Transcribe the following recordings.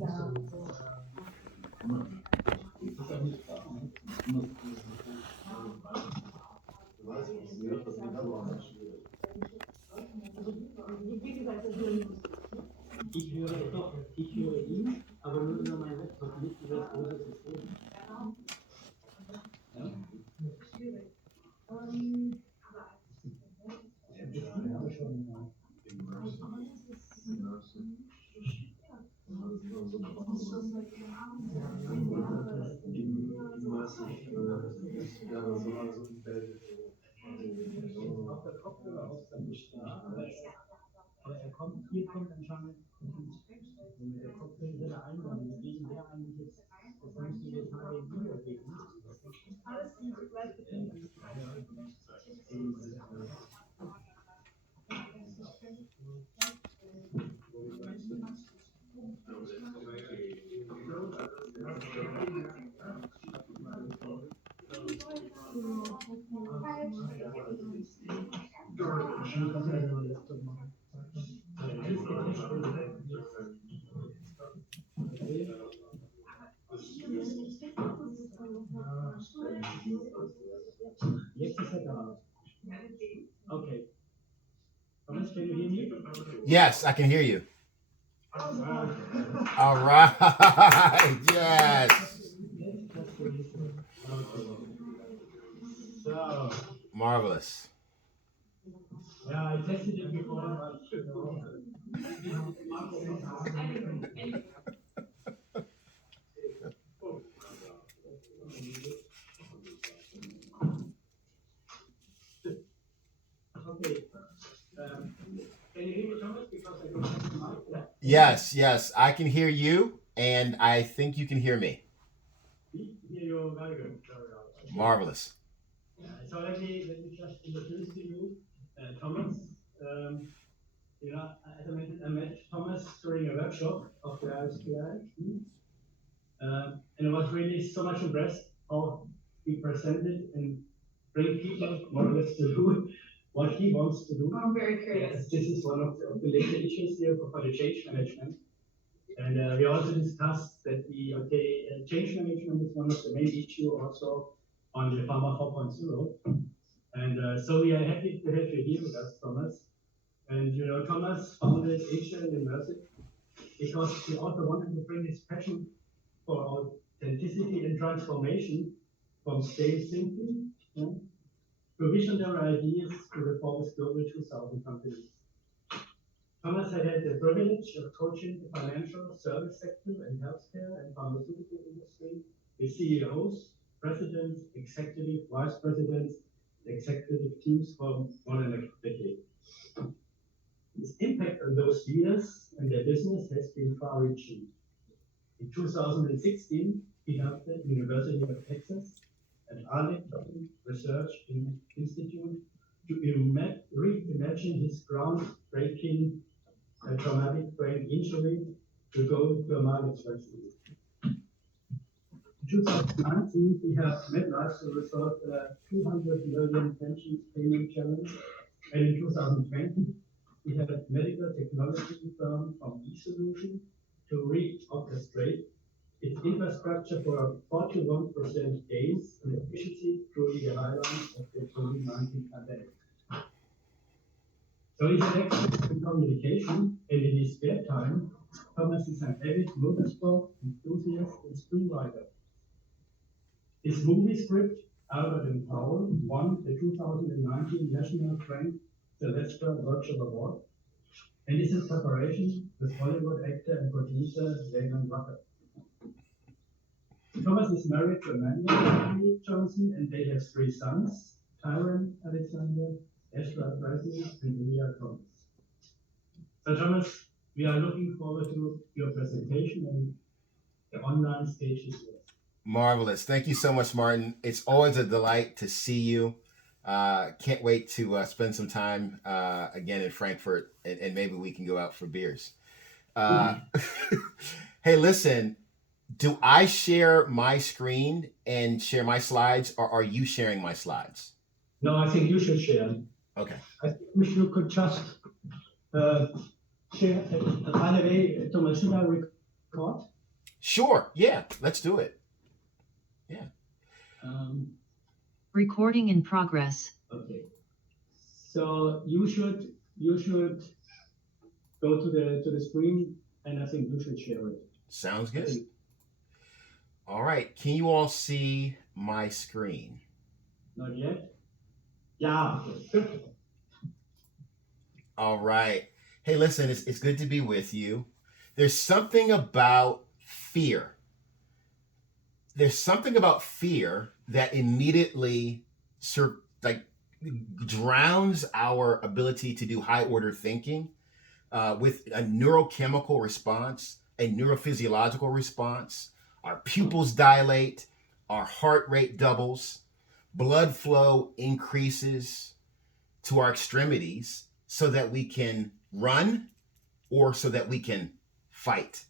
Ich höre doch, ich höre ihn, aber nur über mein Laptop, nicht über das große System. Ja? Ja, schon, ja. Auch der Kopfhörerausgang ist da, aber er kommt, hier kommt anscheinend mit der Kopfhörer der Eingang. Deswegen wäre eigentlich jetzt, das müsste jetzt HDMI geben. Wahrscheinlich kann er den Laptop machen. Jetzt ist er da. Okay. Thomas, can you hear me? Yes, I can hear you. All right. Yes. So, Marvelous. yeah, I tested it before. Okay. Can you hear me, Thomas? Because I don't have the mic. Yes, I can hear you, and I think you can hear me. Hear you very good. Very well. Okay. Marvelous. So let me just introduce to you Thomas. You know, as I mentioned, I met Thomas during a workshop of the RSPI, and I was really so much impressed how he presented and bring people more or less to do what he wants to do. I'm very curious. Yes, this is one of the later issues here for the change management. And we also discussed that change management is one of the main issues also on the Pharma 4.0. And so we are happy to have you here with us, Thomas. And you know, Thomas founded Asia University because he also wanted to bring his passion for authenticity and transformation from sales thinking to visionary ideas to the Forbes Global 2000 companies. Thomas had had the privilege of coaching the financial service sector and healthcare and pharmaceutical industry with CEOs, presidents, executive vice presidents, executive teams for more than a decade. His impact on those leaders and their business has been far-reaching. In 2016, he helped the University of Texas and Arlington Research Institute to reimagine his groundbreaking traumatic brain injury to go to a market strategy. In 2019, he helped MetLife to resolve a $200 million pension payment challenge, and in 2020, he helped medical technology firm from eSolution to reorchestrate its infrastructure for a 41% gains in efficiency through the highlights of the COVID-19 pandemic. So he's an expert in communication, and in his spare time, Thomas is an avid motorsport enthusiast and screenwriter. His movie script, Albert and Paul, won the 2019 National Frank Sylvester Virtual Award, and is in preparation with Hollywood actor and producer Damon Rucker. Thomas is married to Amanda Johnson, and they have 3 sons, Tyron Alexander, Ezra Bradley, and Leah Thomas. So Thomas, we are looking forward to your presentation and the online stages. Marvelous. Thank you so much, Martin. It's always a delight to see you. Can't wait to spend some time again in Frankfurt, and maybe we can go out for beers. Hey, listen, do I share my screen and share my slides, or are you sharing my slides? No, I think you should share. Okay. I think you could just share. By the way, Thomas, should I record? Sure. Yeah, let's do it. Yeah. Recording in progress. Okay. So you should go to the screen, and I think you should share it. Sounds I good. think. All right. Can you all see my screen? Not yet. Yeah. Okay. Good. All right. Hey, listen, it's good to be with you. There's something about fear. There's something about fear that immediately like drowns our ability to do high order thinking with a neurochemical response, a neurophysiological response. Our pupils dilate, our heart rate doubles, blood flow increases to our extremities so that we can run or so that we can fight.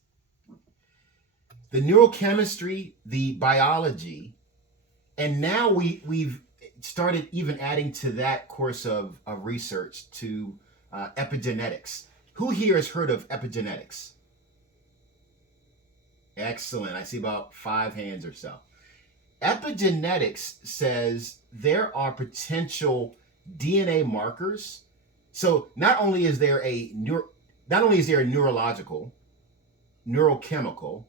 The neurochemistry, the biology, and now we've started even adding to that course of research to epigenetics. Who here has heard of epigenetics? Excellent. I see about 5 hands or so. Epigenetics says there are potential DNA markers. So not only is there a neurological, neurochemical,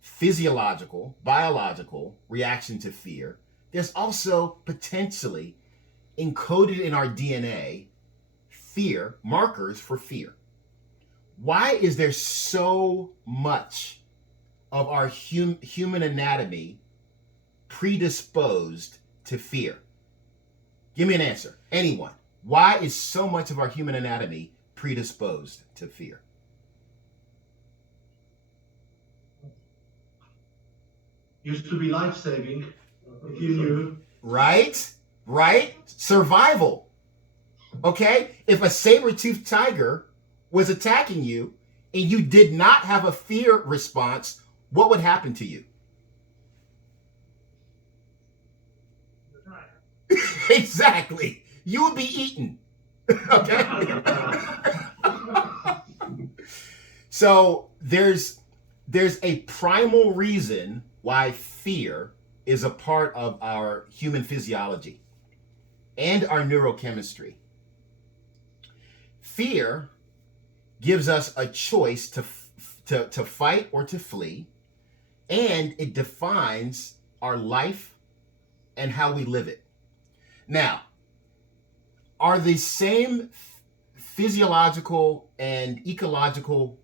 physiological, biological reaction to fear, there's also potentially encoded in our DNA fear, markers for fear. Why is there so much of our human anatomy predisposed to fear? Give me an answer. Anyone. Why is so much of our human anatomy predisposed to fear? Used to be life-saving, if you knew. Right? Right? Survival. Okay? If a saber-toothed tiger was attacking you and you did not have a fear response, what would happen to you? Exactly. You would be eaten. Okay? So there's a primal reason why fear is a part of our human physiology and our neurochemistry. Fear gives us a choice to fight or to flee, and it defines our life and how we live it. Now, are the same physiological and ecological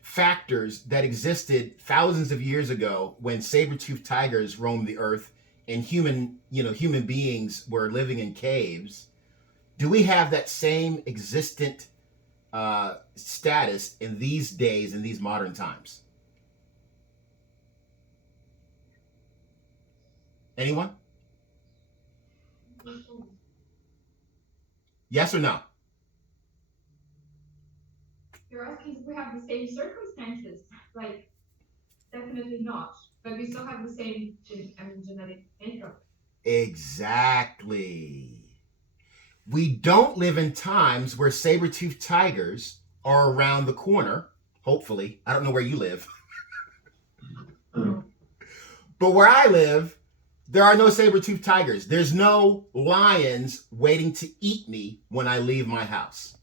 factors that existed thousands of years ago when saber-toothed tigers roamed the earth and human beings were living in caves? Do we have that same existent status in these days, in these modern times? Anyone? Yes or no? You're asking if we have the same circumstances. Like, definitely not. But we still have the same genetic makeup. Exactly. We don't live in times where saber-toothed tigers are around the corner, hopefully. I don't know where you live. But where I live, there are no saber-toothed tigers. There's no lions waiting to eat me when I leave my house.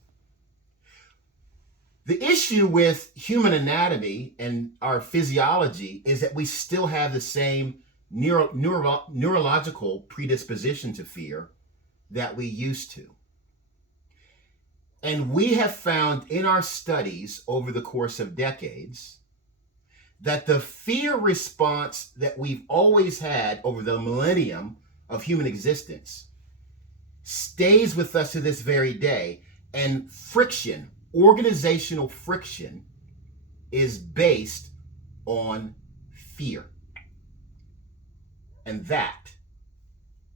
The issue with human anatomy and our physiology is that we still have the same neurological predisposition to fear that we used to. And we have found in our studies over the course of decades that the fear response that we've always had over the millennium of human existence stays with us to this very day. And friction, organizational friction, is based on fear. And that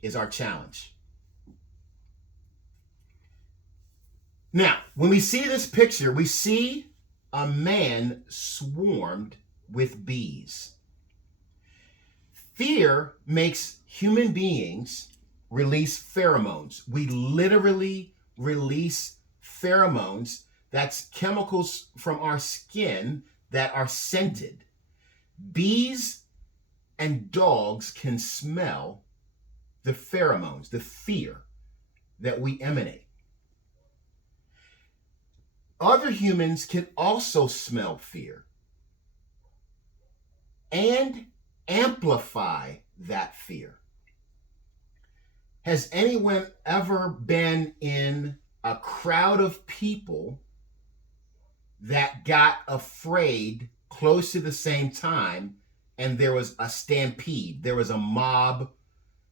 is our challenge. Now, when we see this picture, we see a man swarmed with bees. Fear makes human beings release pheromones. We literally release pheromones. That's chemicals from our skin that are scented. Bees and dogs can smell the pheromones, the fear that we emanate. Other humans can also smell fear and amplify that fear. Has anyone ever been in a crowd of people that got afraid close to the same time and there was a stampede? There was a mob,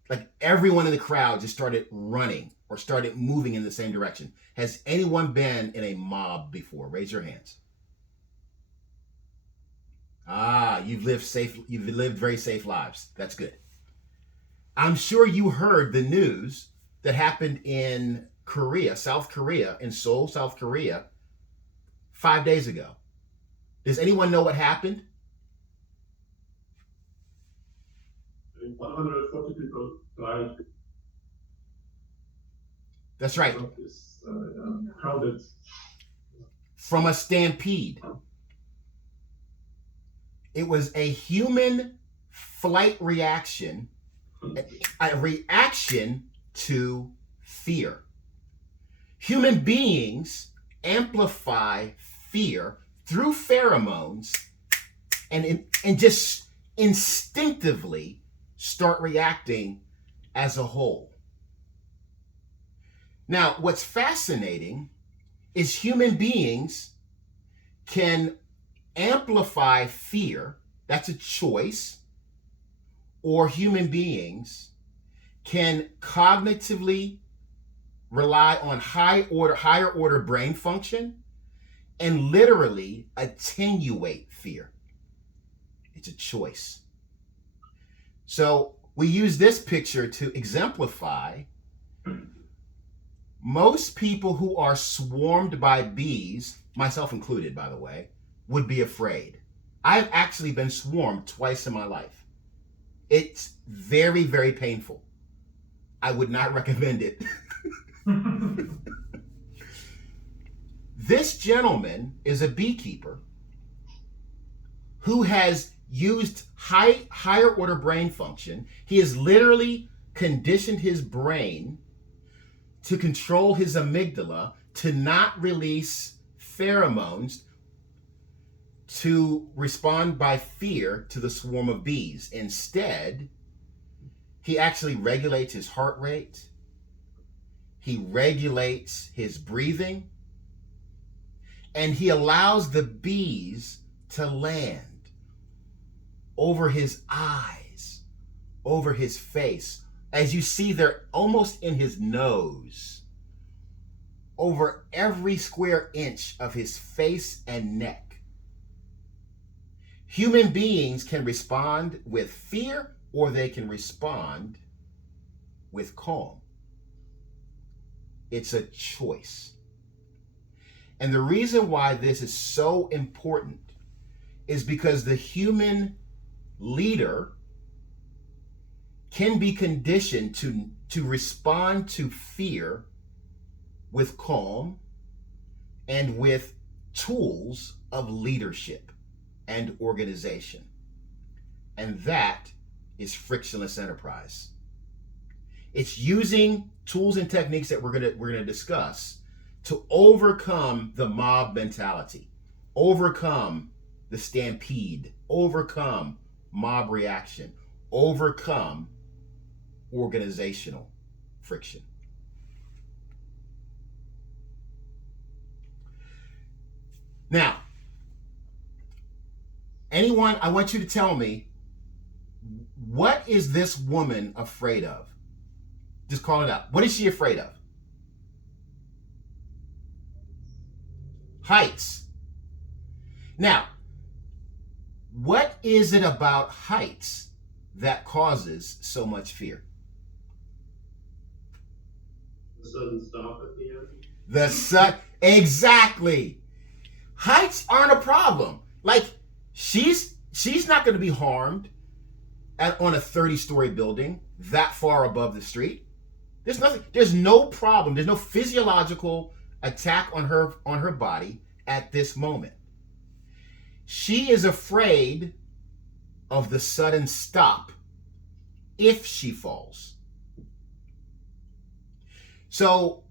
like everyone in the crowd just started running or started moving in the same direction. Has anyone been in a mob before? Raise your hands. You've lived very safe lives. That's good. I'm sure you heard the news that happened in Korea, South Korea, in Seoul, South Korea, 5 days ago. Does anyone know what happened? 140 people died. That's right. This crowded. From a stampede. It was a human flight reaction, a reaction to fear. Human beings amplify fear through pheromones and just instinctively start reacting as a whole. Now, what's fascinating is human beings can amplify fear, that's a choice, or human beings can cognitively rely on higher order brain function and literally attenuate fear. It's a choice. So we use this picture to exemplify most people who are swarmed by bees, myself included, by the way, would be afraid. I've actually been swarmed twice in my life. It's very, very painful. I would not recommend it. This gentleman is a beekeeper who has used higher order brain function. He has literally conditioned his brain to control his amygdala to not release pheromones to respond by fear to the swarm of bees. Instead, he actually regulates his heart rate. He regulates his breathing. And he allows the bees to land over his eyes, over his face. As you see, they're almost in his nose, over every square inch of his face and neck. Human beings can respond with fear or they can respond with calm. It's a choice. And the reason why this is so important is because the human leader can be conditioned to respond to fear with calm and with tools of leadership and organization. And that is frictionless enterprise. It's using tools and techniques that we're gonna discuss to overcome the mob mentality, overcome the stampede, overcome mob reaction, overcome organizational friction. Now, anyone, I want you to tell me, what is this woman afraid of? Just call it out. What is she afraid of? Heights. Now, what is it about heights that causes so much fear? The sudden stop at the end. The sun, exactly. Heights aren't a problem. Like, she's not going to be harmed on a 30-story building that far above the street. There's no problem. There's no physiological attack on her body at this moment. She is afraid of the sudden stop if she falls. So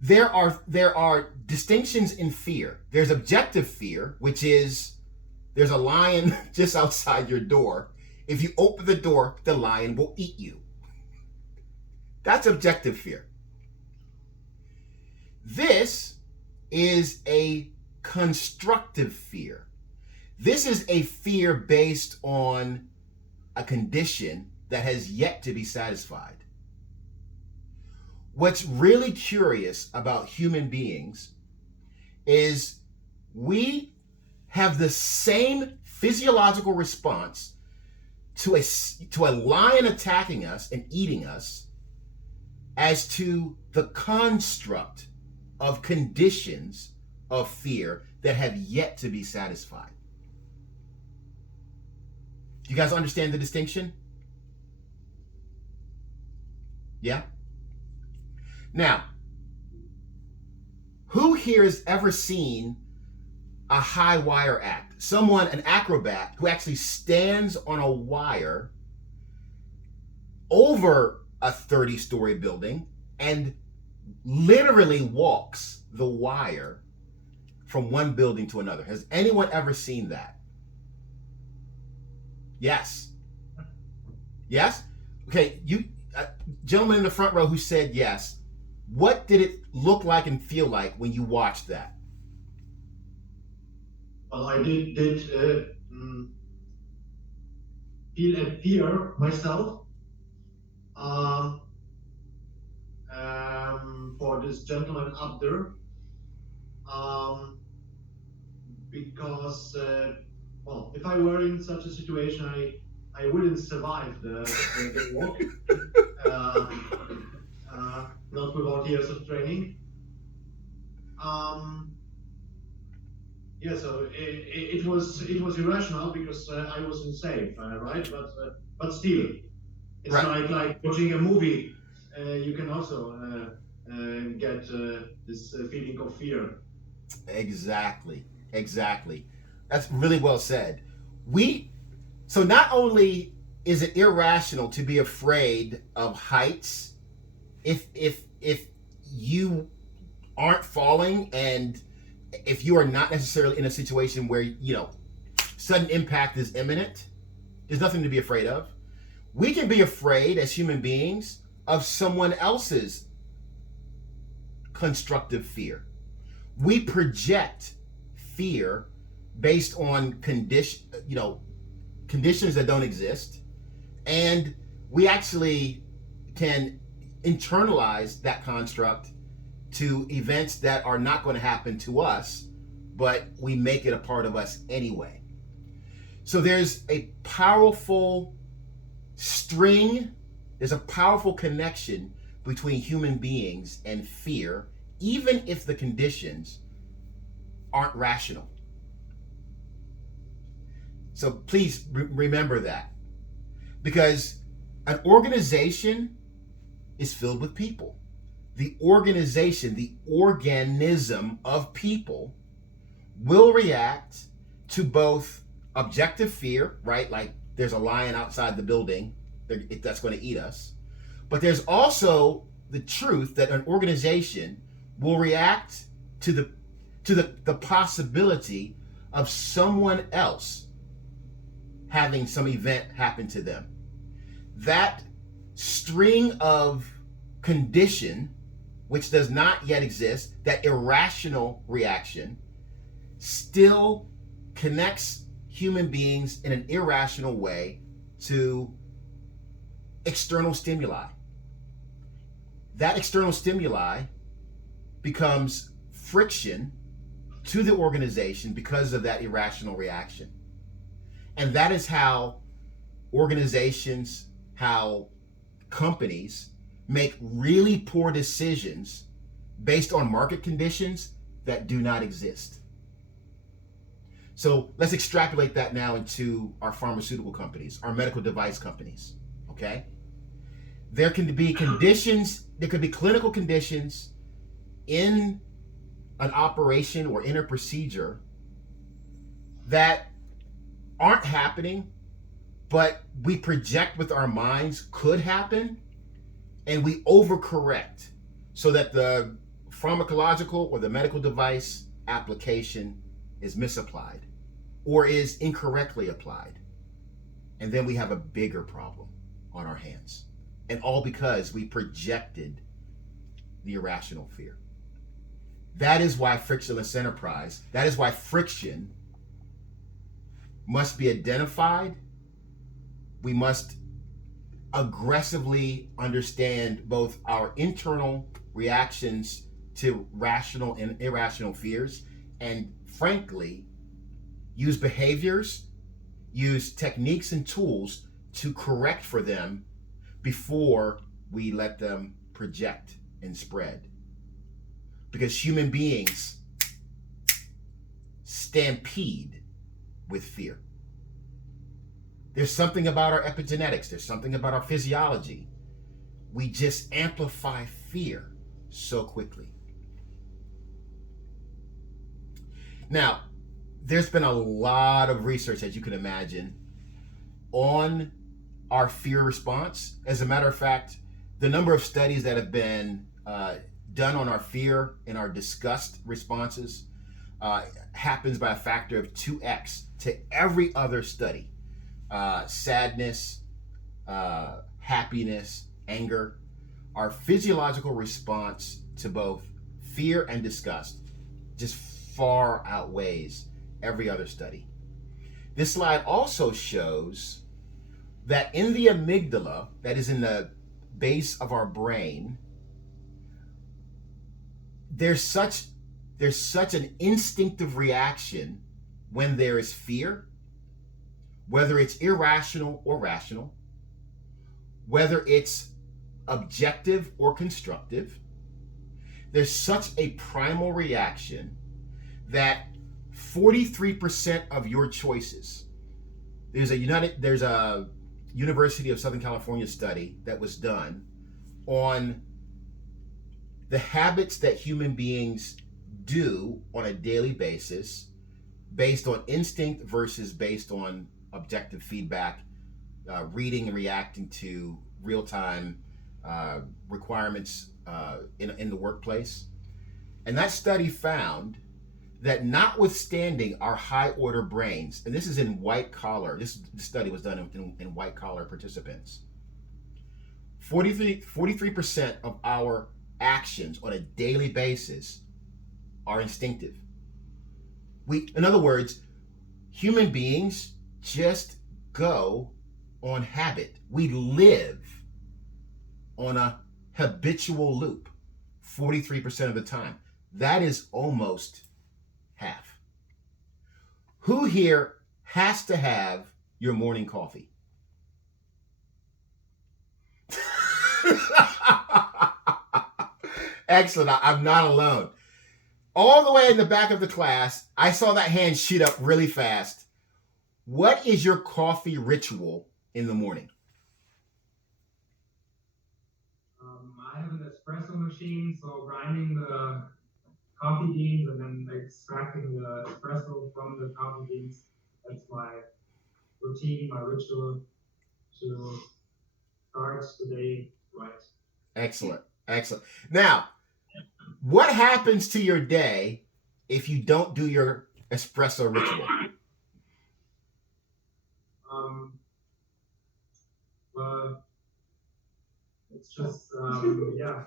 there are distinctions in fear. There's objective fear, which is there's a lion just outside your door. If you open the door, the lion will eat you. That's objective fear. This is a constructive fear. This is a fear based on a condition that has yet to be satisfied. What's really curious about human beings is we have the same physiological response to a lion attacking us and eating us as to the construct of conditions of fear that have yet to be satisfied. Do you guys understand the distinction? Yeah? Now, who here has ever seen a high wire act? Someone, an acrobat, who actually stands on a wire over a 30-story building and literally walks the wire from one building to another. Has anyone ever seen that? Yes. Yes? Okay, you gentleman in the front row who said yes. What did it look like and feel like when you watched that? Well, I did feel a fear myself for this gentleman up there, because well, if I were in such a situation, I wouldn't survive the walk, not without years of training. Yeah, so it was irrational because I wasn't safe, right? But still, it's right. like watching a movie. You can also get this feeling of fear. Exactly. That's really well said. So not only is it irrational to be afraid of heights, if you aren't falling and if you are not necessarily in a situation where, sudden impact is imminent, there's nothing to be afraid of. We can be afraid as human beings of someone else's constructive fear. We project fear based on conditions that don't exist, and we actually can internalize that construct to events that are not going to happen to us, but we make it a part of us anyway. So there's a powerful connection between human beings and fear, even if the conditions aren't rational. So please remember that, because an organization is filled with people. The organism of people will react to both objective fear, right? Like there's a lion outside the building that's going to eat us. But there's also the truth that an organization will react to the possibility of someone else having some event happen to them. That string of condition, which does not yet exist, that irrational reaction, still connects human beings in an irrational way to external stimuli. That external stimuli becomes friction to the organization because of that irrational reaction. And that is how organizations, how companies make really poor decisions based on market conditions that do not exist. So let's extrapolate that now into our pharmaceutical companies, our medical device companies, okay? There can be conditions, there could be clinical conditions in an operation or in a procedure that aren't happening, but we project with our minds could happen, and we overcorrect so that the pharmacological or the medical device application is misapplied or is incorrectly applied. And then we have a bigger problem on our hands. And all because we projected the irrational fear. That is why frictionless enterprise, that is why friction must be identified. We must aggressively understand both our internal reactions to rational and irrational fears, and frankly, use behaviors, use techniques and tools to correct for them before we let them project and spread. Because human beings stampede with fear. There's something about our epigenetics, there's something about our physiology. We just amplify fear so quickly. Now, there's been a lot of research, as you can imagine, on our fear response. As a matter of fact, the number of studies that have been done on our fear and our disgust responses happens by a factor of 2x to every other study. Sadness, happiness, anger. Our physiological response to both fear and disgust just far outweighs every other study. This slide also shows that in the amygdala, that is in the base of our brain, there's such an instinctive reaction when there is fear, whether it's irrational or rational, whether it's objective or constructive. There's such a primal reaction that 43% of your choices, there's a University of Southern California study that was done on the habits that human beings do on a daily basis based on instinct versus based on objective feedback, reading and reacting to real-time requirements in the workplace. And that study found that notwithstanding our high-order brains, and this is in white-collar, this study was done in white-collar participants, 43% of our actions on a daily basis are instinctive. In other words, human beings just go on habit. We live on a habitual loop 43% of the time. That is almost half. Who here has to have your morning coffee? Excellent. I'm not alone. All the way in the back of the class, I saw that hand shoot up really fast. What is your coffee ritual in the morning? I have an espresso machine, so grinding the coffee beans and then extracting the espresso from the coffee beans. That's my routine, my ritual to start the day right. Excellent. Excellent. Now, what happens to your day if you don't do your espresso ritual? Well, it's just, yeah.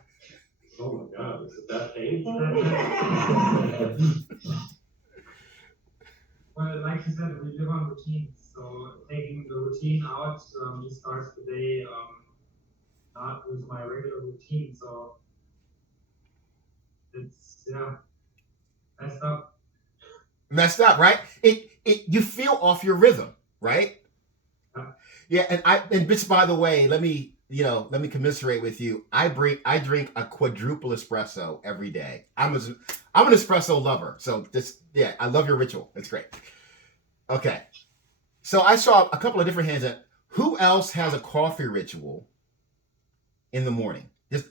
Oh my God, is it that painful? Well, like you said, we live on routines. So taking the routine out just starts the day not with my regular routine. So it's, yeah, messed up. Messed up, right? You feel off your rhythm, right? Yeah, and bitch, by the way, let me commiserate with you. I drink a quadruple espresso every day. I'm an espresso lover. So I love your ritual. It's great. Okay. So I saw a couple of different hands. Who else has a coffee ritual in the morning? Just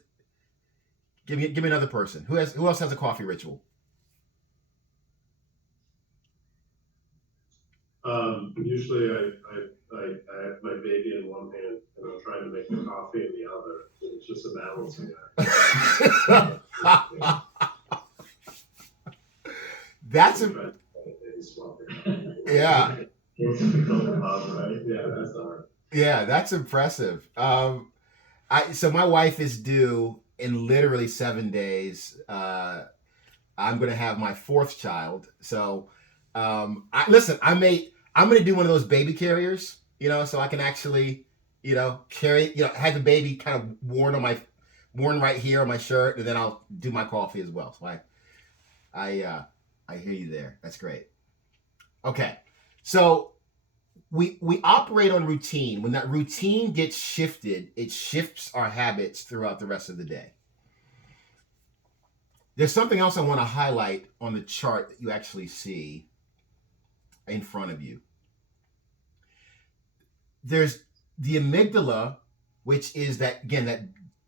give me another person. Who else has a coffee ritual? Usually I have my baby in one hand and I'm trying to make the coffee in the other. It's just a balancing act. That's a Baby swapping. yeah. Right? Yeah, that's hard. Yeah, that's impressive. So my wife is due in literally 7 days. I'm gonna have my fourth child. So, I'm gonna do one of those baby carriers, so I can actually, carry, have the baby kind of worn right here on my shirt, and then I'll do my coffee as well. So I hear you there. That's great. Okay, so we operate on routine. When that routine gets shifted, it shifts our habits throughout the rest of the day. There's something else I want to highlight on the chart that you actually see in front of you. There's the amygdala, which is that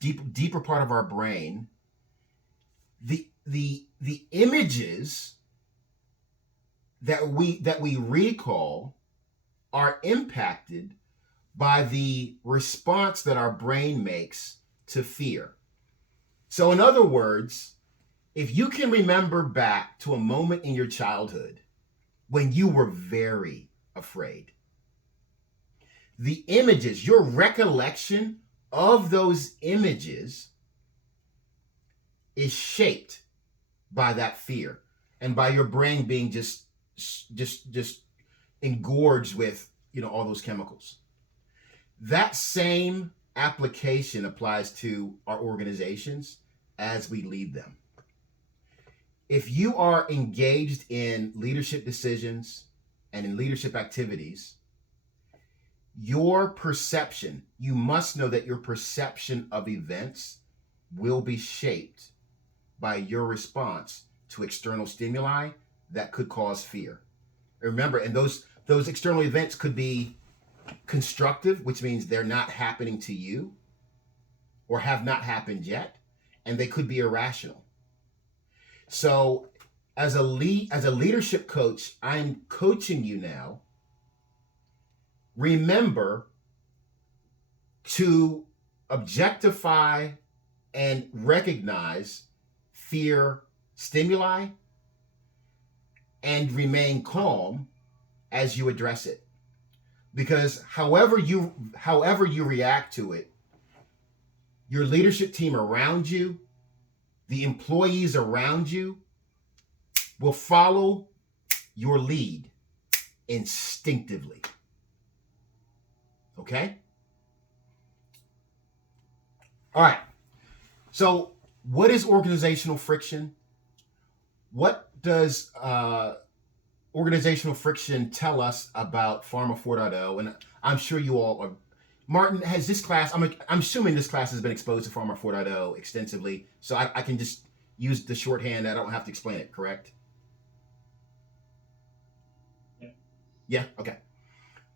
deeper part of our brain. The images that we recall are impacted by the response that our brain makes to fear. So in other words, if you can remember back to a moment in your childhood when you were very afraid, the images, your recollection of those images is shaped by that fear and by your brain being just engorged with, all those chemicals. That same application applies to our organizations as we lead them. If you are engaged in leadership decisions and in leadership activities, your perception, you must know that your perception of events will be shaped by your response to external stimuli that could cause fear. Remember, and those external events could be constructive, which means they're not happening to you or have not happened yet, and they could be irrational. So as a leadership coach, I'm coaching you now. Remember to objectify and recognize fear stimuli and remain calm as you address it. Because however you react to it, your leadership team around you, the employees around you will follow your lead instinctively. Okay? All right. So, what is organizational friction? What does organizational friction tell us about Pharma 4.0? And I'm sure you all are. Martin, has this class, I'm assuming this class has been exposed to Pharma 4.0 extensively, so I can just use the shorthand. I don't have to explain it, correct? Yeah, okay.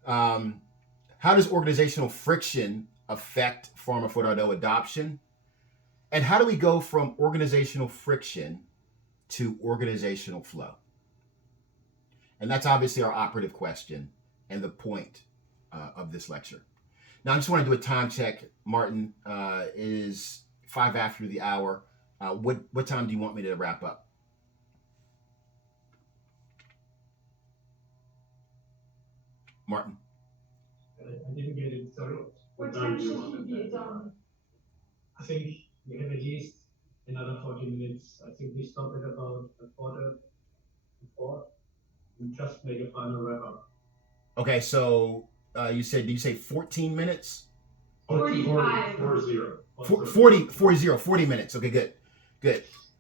How does organizational friction affect Pharma 4.0 adoption? And how do we go from organizational friction to organizational flow? And that's obviously our operative question and the point of this lecture. Now, I just want to do a time check. Martin, it is 5 after the hour. What time do you want me to wrap up? Martin? I didn't get it, sorry. What time should he be done? I think we have at least another 40 minutes. I think we stop at about a quarter to 4 and just make a final wrap up. Okay, so did you say 14 minutes? 45. 40 minutes. Okay, good.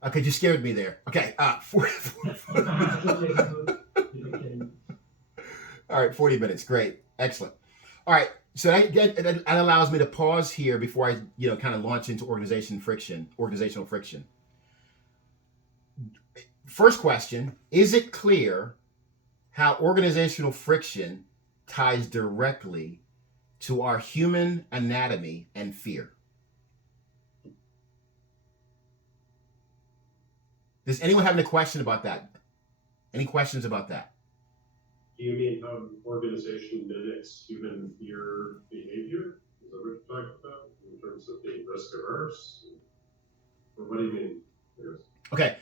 Okay, you scared me there. Okay, 40. All right, 40 minutes. Great. Excellent. All right, so that allows me to pause here before I, kind of launch into organizational friction. First question, is it clear how organizational friction ties directly to our human anatomy and fear? Does anyone have any question about that? Any questions about that? Do you mean how an organization mimics human fear behavior? Is that what you're talking about in terms of being risk averse? Or what do you mean? Yes. Okay.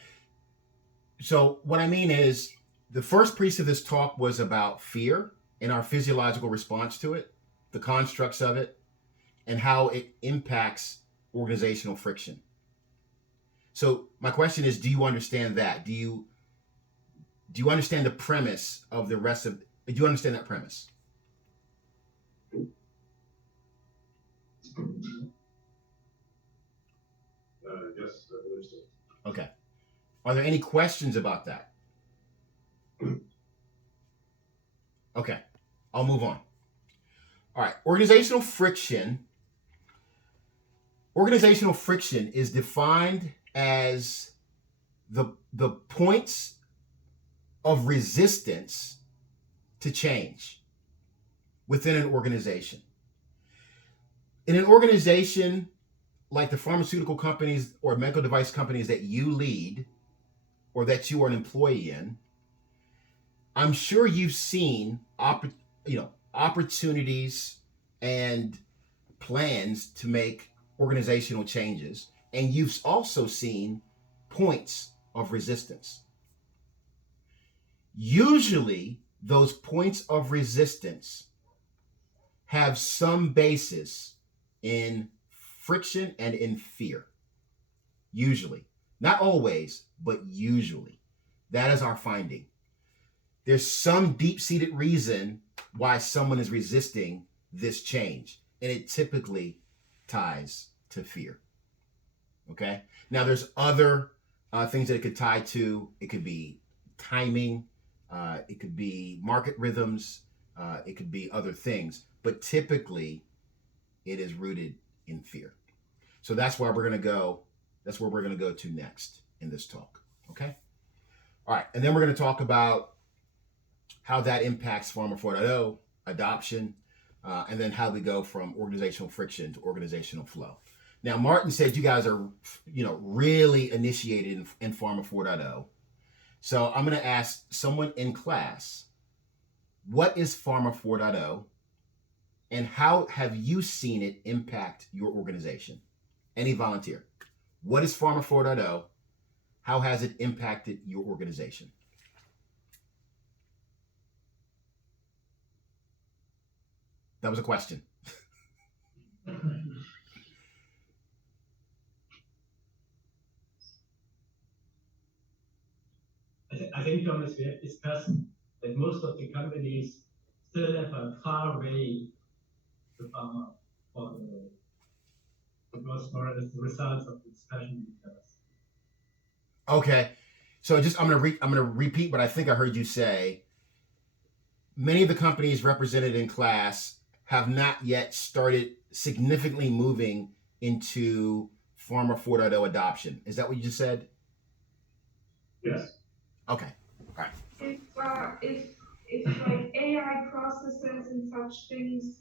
So what I mean is the first piece of this talk was about fear and our physiological response to it, the constructs of it, and how it impacts organizational friction. So my question is, do you understand that? Do you understand the premise of the rest of? Do you understand that premise? Yes, I believe so. Okay. Are there any questions about that? Okay, I'll move on. All right, organizational friction. Organizational friction is defined as the points of resistance to change within an organization. In an organization like the pharmaceutical companies or medical device companies that you lead or that you are an employee in, I'm sure you've seen opportunities and plans to make organizational changes, and you've also seen points of resistance. Usually, those points of resistance have some basis in friction and in fear. Usually. Not always, but usually. That is our finding. There's some deep-seated reason why someone is resisting this change, and it typically ties to fear. Okay? Now, there's other things that it could tie to. It could be timing. It could be market rhythms. It could be other things. But typically, it is rooted in fear. So that's where we're going to go. That's where we're going to go to next in this talk. Okay? All right. And then we're going to talk about how that impacts Pharma 4.0 adoption, and then how we go from organizational friction to organizational flow. Now, Martin said you guys are, really initiated in Pharma 4.0. So I'm going to ask someone in class, what is Pharma 4.0, and how have you seen it impact your organization? Any volunteer? What is Pharma 4.0? How has it impacted your organization? That was a question. I think, Thomas, we have discussed that most of the companies still have a far way to Pharma 4.0. It was more as the results of the discussion with us. Okay, so I'm gonna repeat what I think I heard you say. Many of the companies represented in class have not yet started significantly moving into Pharma 4.0 adoption. Is that what you just said? Yes. Okay. All right. If like AI processes and such things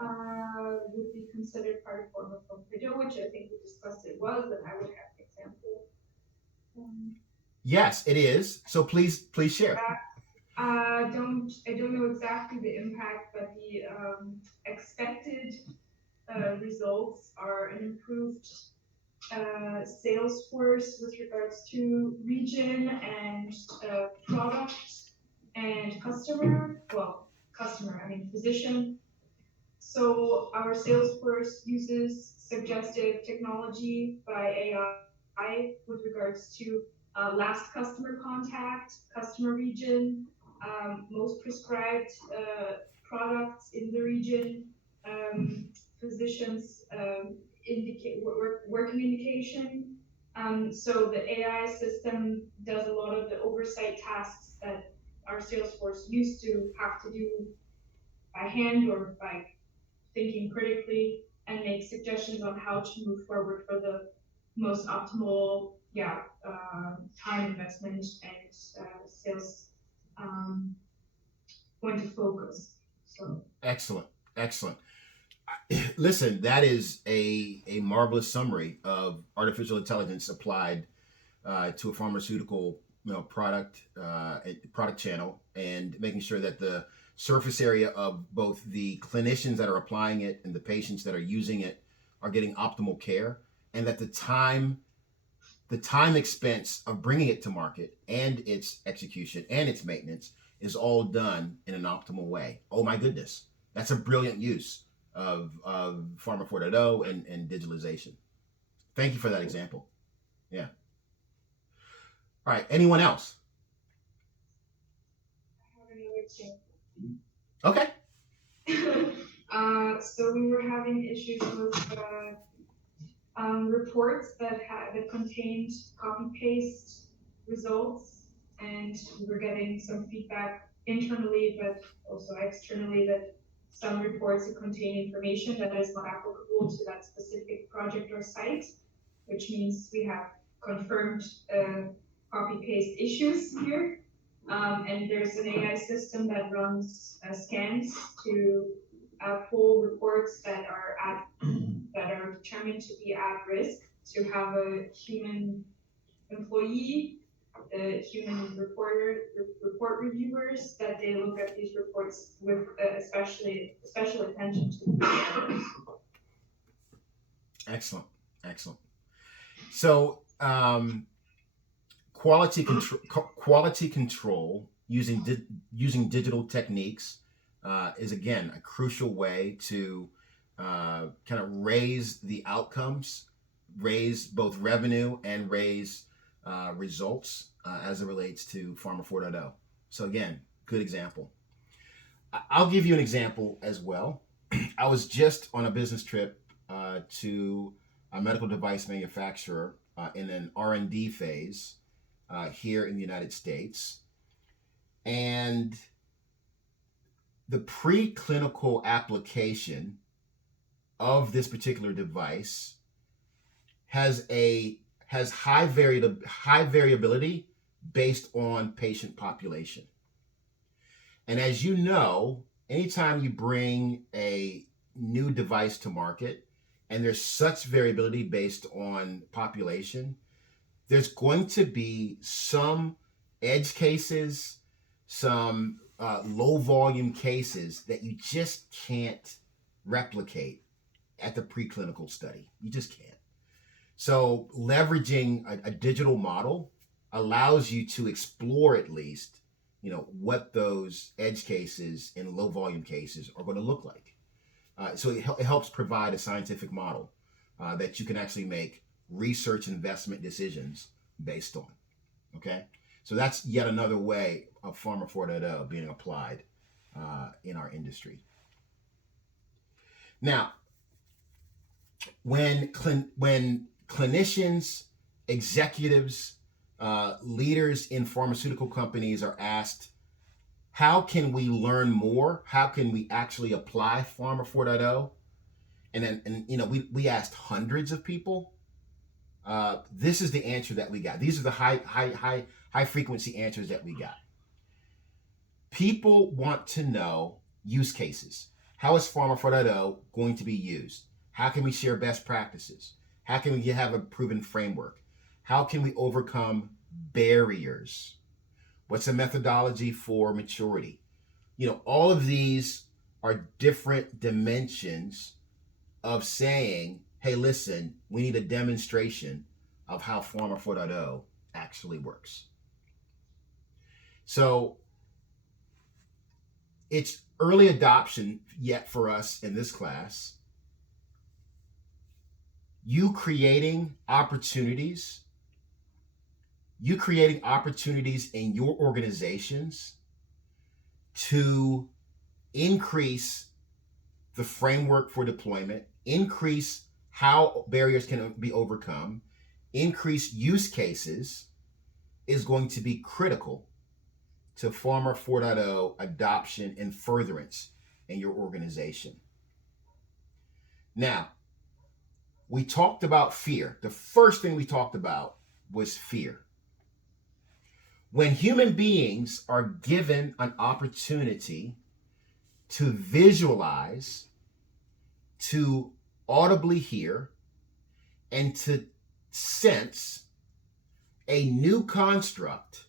would be considered part of Pharma 4.0, which I think we discussed it was, then I would have an example. Yes, it is. So please share. I don't know exactly the impact, but the expected results are an improved sales force with regards to region and product and customer. Well, customer, I mean physician. So our sales force uses suggestive technology by AI with regards to last customer contact, customer region, most prescribed products in the region, physicians working indication. So the AI system does a lot of the oversight tasks that our sales force used to have to do by hand or by thinking critically, and make suggestions on how to move forward for the most optimal, time investment and sales point of focus. So Excellent. Listen, that is a marvelous summary of artificial intelligence applied to a pharmaceutical product channel, and making sure that the surface area of both the clinicians that are applying it and the patients that are using it are getting optimal care, and that the time expense of bringing it to market and its execution and its maintenance is all done in an optimal way. Oh my goodness, that's a brilliant use of Pharma 4.0 and digitalization. Thank you for that example. Yeah. All right. Anyone else? I have Okay. another thing. So we were having issues with reports that contained copy-paste results, and we were getting some feedback internally, but also externally, that some reports that contain information that is not applicable to that specific project or site, which means we have confirmed copy-paste issues here. And there's an AI system that runs scans to pull reports that are determined to be at risk, to have a human employee, the human report reviewers, that they look at these reports with special attention to errors. Excellent. So quality control using digital techniques is again a crucial way to kind of raise the outcomes, raise both revenue and raise results as it relates to Pharma 4.0. So again, good example. I'll give you an example as well. I was just on a business trip to a medical device manufacturer in an R&D phase here in the United States. And the preclinical application of this particular device has high variability based on patient population. And as you know, anytime you bring a new device to market and there's such variability based on population, there's going to be some edge cases, some low volume cases that you just can't replicate at the preclinical study. You just can't. So leveraging a digital model allows you to explore at least, what those edge cases and low volume cases are going to look like. So it helps provide a scientific model that you can actually make research investment decisions based on. Okay, so that's yet another way of Pharma 4.0 being applied in our industry. Now, when clinicians, executives, leaders in pharmaceutical companies are asked, how can we learn more? How can we actually apply Pharma 4.0? And we asked hundreds of people. This is the answer that we got. These are the high frequency answers that we got. People want to know use cases. How is Pharma 4.0 going to be used? How can we share best practices? How can we have a proven framework? How can we overcome barriers? What's the methodology for maturity? All of these are different dimensions of saying, hey, listen, we need a demonstration of how Pharma 4.0 actually works. So it's early adoption yet for us in this class. You creating opportunities in your organizations to increase the framework for deployment, increase how barriers can be overcome, increase use cases is going to be critical to Pharma 4.0 adoption and furtherance in your organization. Now, we talked about fear. The first thing we talked about was fear. When human beings are given an opportunity to visualize, to audibly hear, and to sense a new construct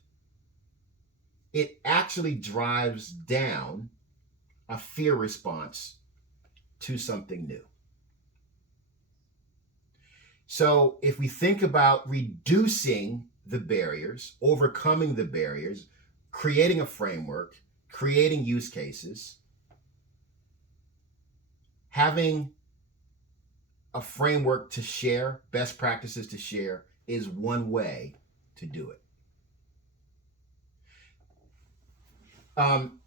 it actually drives down a fear response to something new. So if we think about reducing the barriers, overcoming the barriers, creating a framework, creating use cases, having a framework to share, best practices to share, is one way to do it. I'm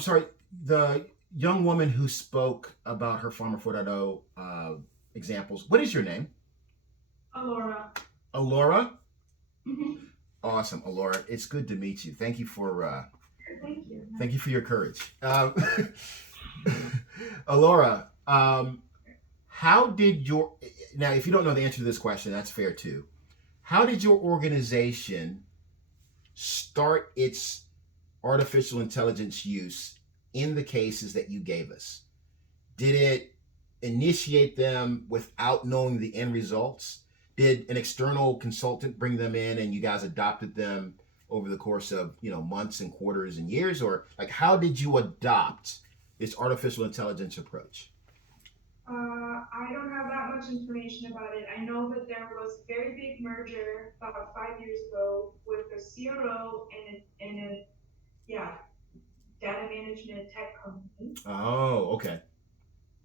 sorry, the young woman who spoke about her Pharma 4.0 examples, what is your name? Alora. Alora? Mhm. Awesome, Alora. It's good to meet you. Thank you for Thank you. thank you for your courage. Alora, how did your, now if you don't know the answer to this question, that's fair too. How did your organization start its artificial intelligence use in the cases that you gave us? Did it initiate them without knowing the end results? Did an external consultant bring them in and you guys adopted them over the course of, months and quarters and years? Or like, how did you adopt this artificial intelligence approach? I don't have that much information about it. I know that there was a very big merger about 5 years ago with a CRO and a data management tech company. Oh, okay.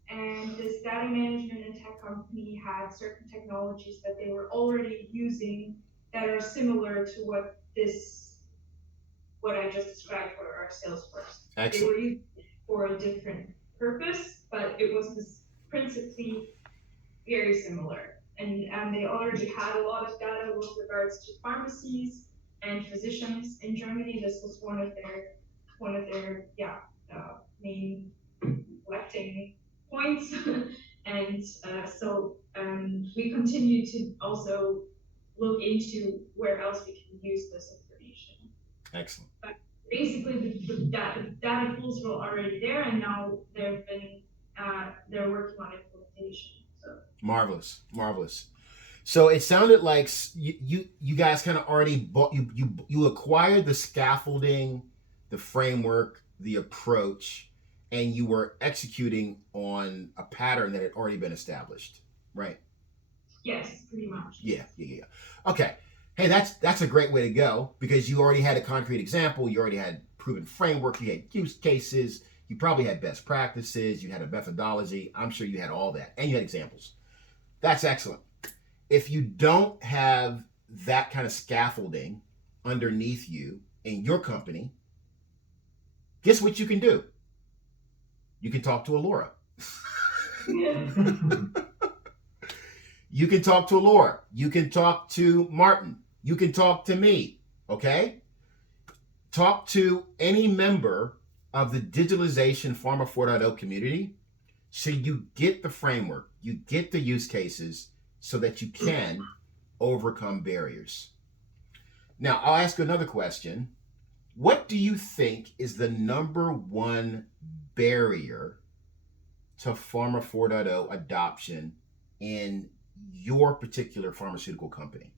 And this data management and tech company had certain technologies that they were already using that are similar to what I just described for our Salesforce. Excellent. They were used for a different purpose, but it was principally very similar. And they already had a lot of data with regards to pharmacies and physicians in Germany. This was one of their main collecting points. And so we continue to also look into where else we can use this information. Excellent. But basically, the data pools were already there, and now they're working on implementation. So marvelous. So it sounded like you guys kind of already bought, you acquired the scaffolding, the framework, the approach, and you were executing on a pattern that had already been established, right? Yes, pretty much. Yeah. Okay. Hey, that's a great way to go, because you already had a concrete example, you already had proven framework, you had use cases, you probably had best practices, you had a methodology. I'm sure you had all that, and you had examples. That's excellent. If you don't have that kind of scaffolding underneath you in your company, guess what you can do? You can talk to Alora. You can talk to Alora. You can talk to Martin. You can talk to me. Okay? Talk to any member of the Digitalization Pharma 4.0 community so you get the framework, you get the use cases so that you can overcome barriers. Now, I'll ask you another question. What do you think is the number one barrier to Pharma 4.0 adoption in your particular pharmaceutical company?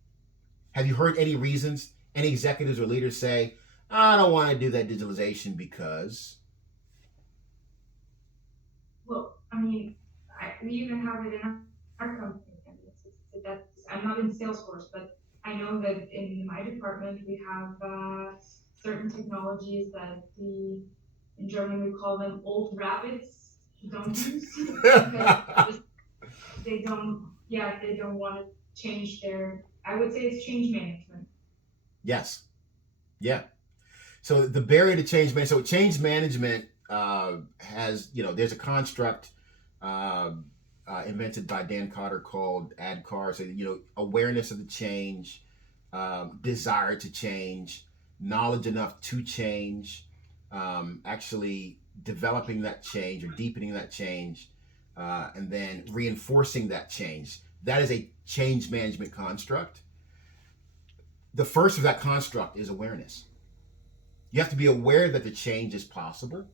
Have you heard any reasons, any executives or leaders say, I don't want to do that digitalization because? Well, I mean, we even have it in our company. I'm not in Salesforce, but I know that in my department we have certain technologies that in German we call them old rabbits don't use because they don't want to change their. I would say it's change management. Yes. Yeah. So the barrier to change management. So change management has, there's a construct invented by Dan Cotter called ADKAR. So, awareness of the change, desire to change, knowledge enough to change, actually developing that change or deepening that change, and then reinforcing that change. That is a change management construct. The first of that construct is awareness. You have to be aware that the change is possible,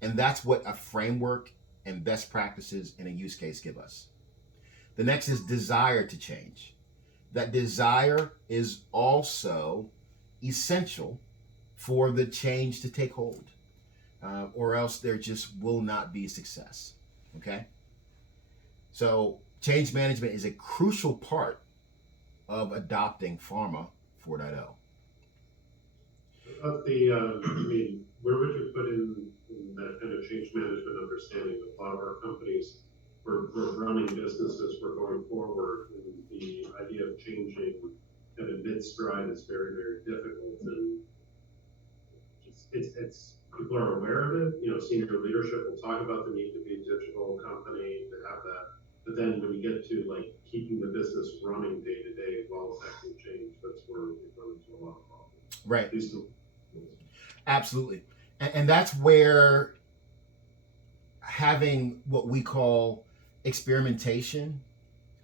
and that's what a framework and best practices and a use case give us. The next is desire to change. That desire is also essential for the change to take hold, or else there just will not be success. Okay? So change management is a crucial part of adopting Pharma 4.0. I mean, where would you put in that kind of change management understanding? A lot of our companies we're running businesses, we're going forward, and the idea of changing kind of mid-stride is very, very difficult. And it's people are aware of it. You know, senior leadership will talk about the need to be a digital company, to have that. But then when you get to like keeping the business running day to day while affecting change, that's where we run into a lot of problems. Right. These Absolutely. And that's where having what we call experimentation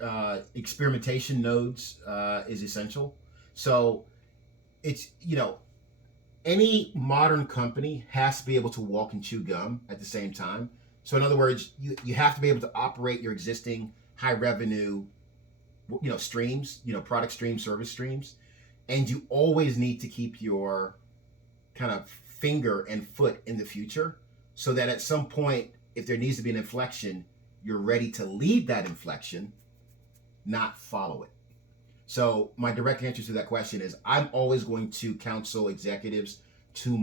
nodes is essential. So it's, you know, any modern company has to be able to walk and chew gum at the same time. So in other words, you have to be able to operate your existing high revenue, you know, streams, you know, product streams, service streams, and you always need to keep your kind of finger and foot in the future, so that at some point, if there needs to be an inflection, you're ready to lead that inflection, not follow it. So my direct answer to that question is I'm always going to counsel executives to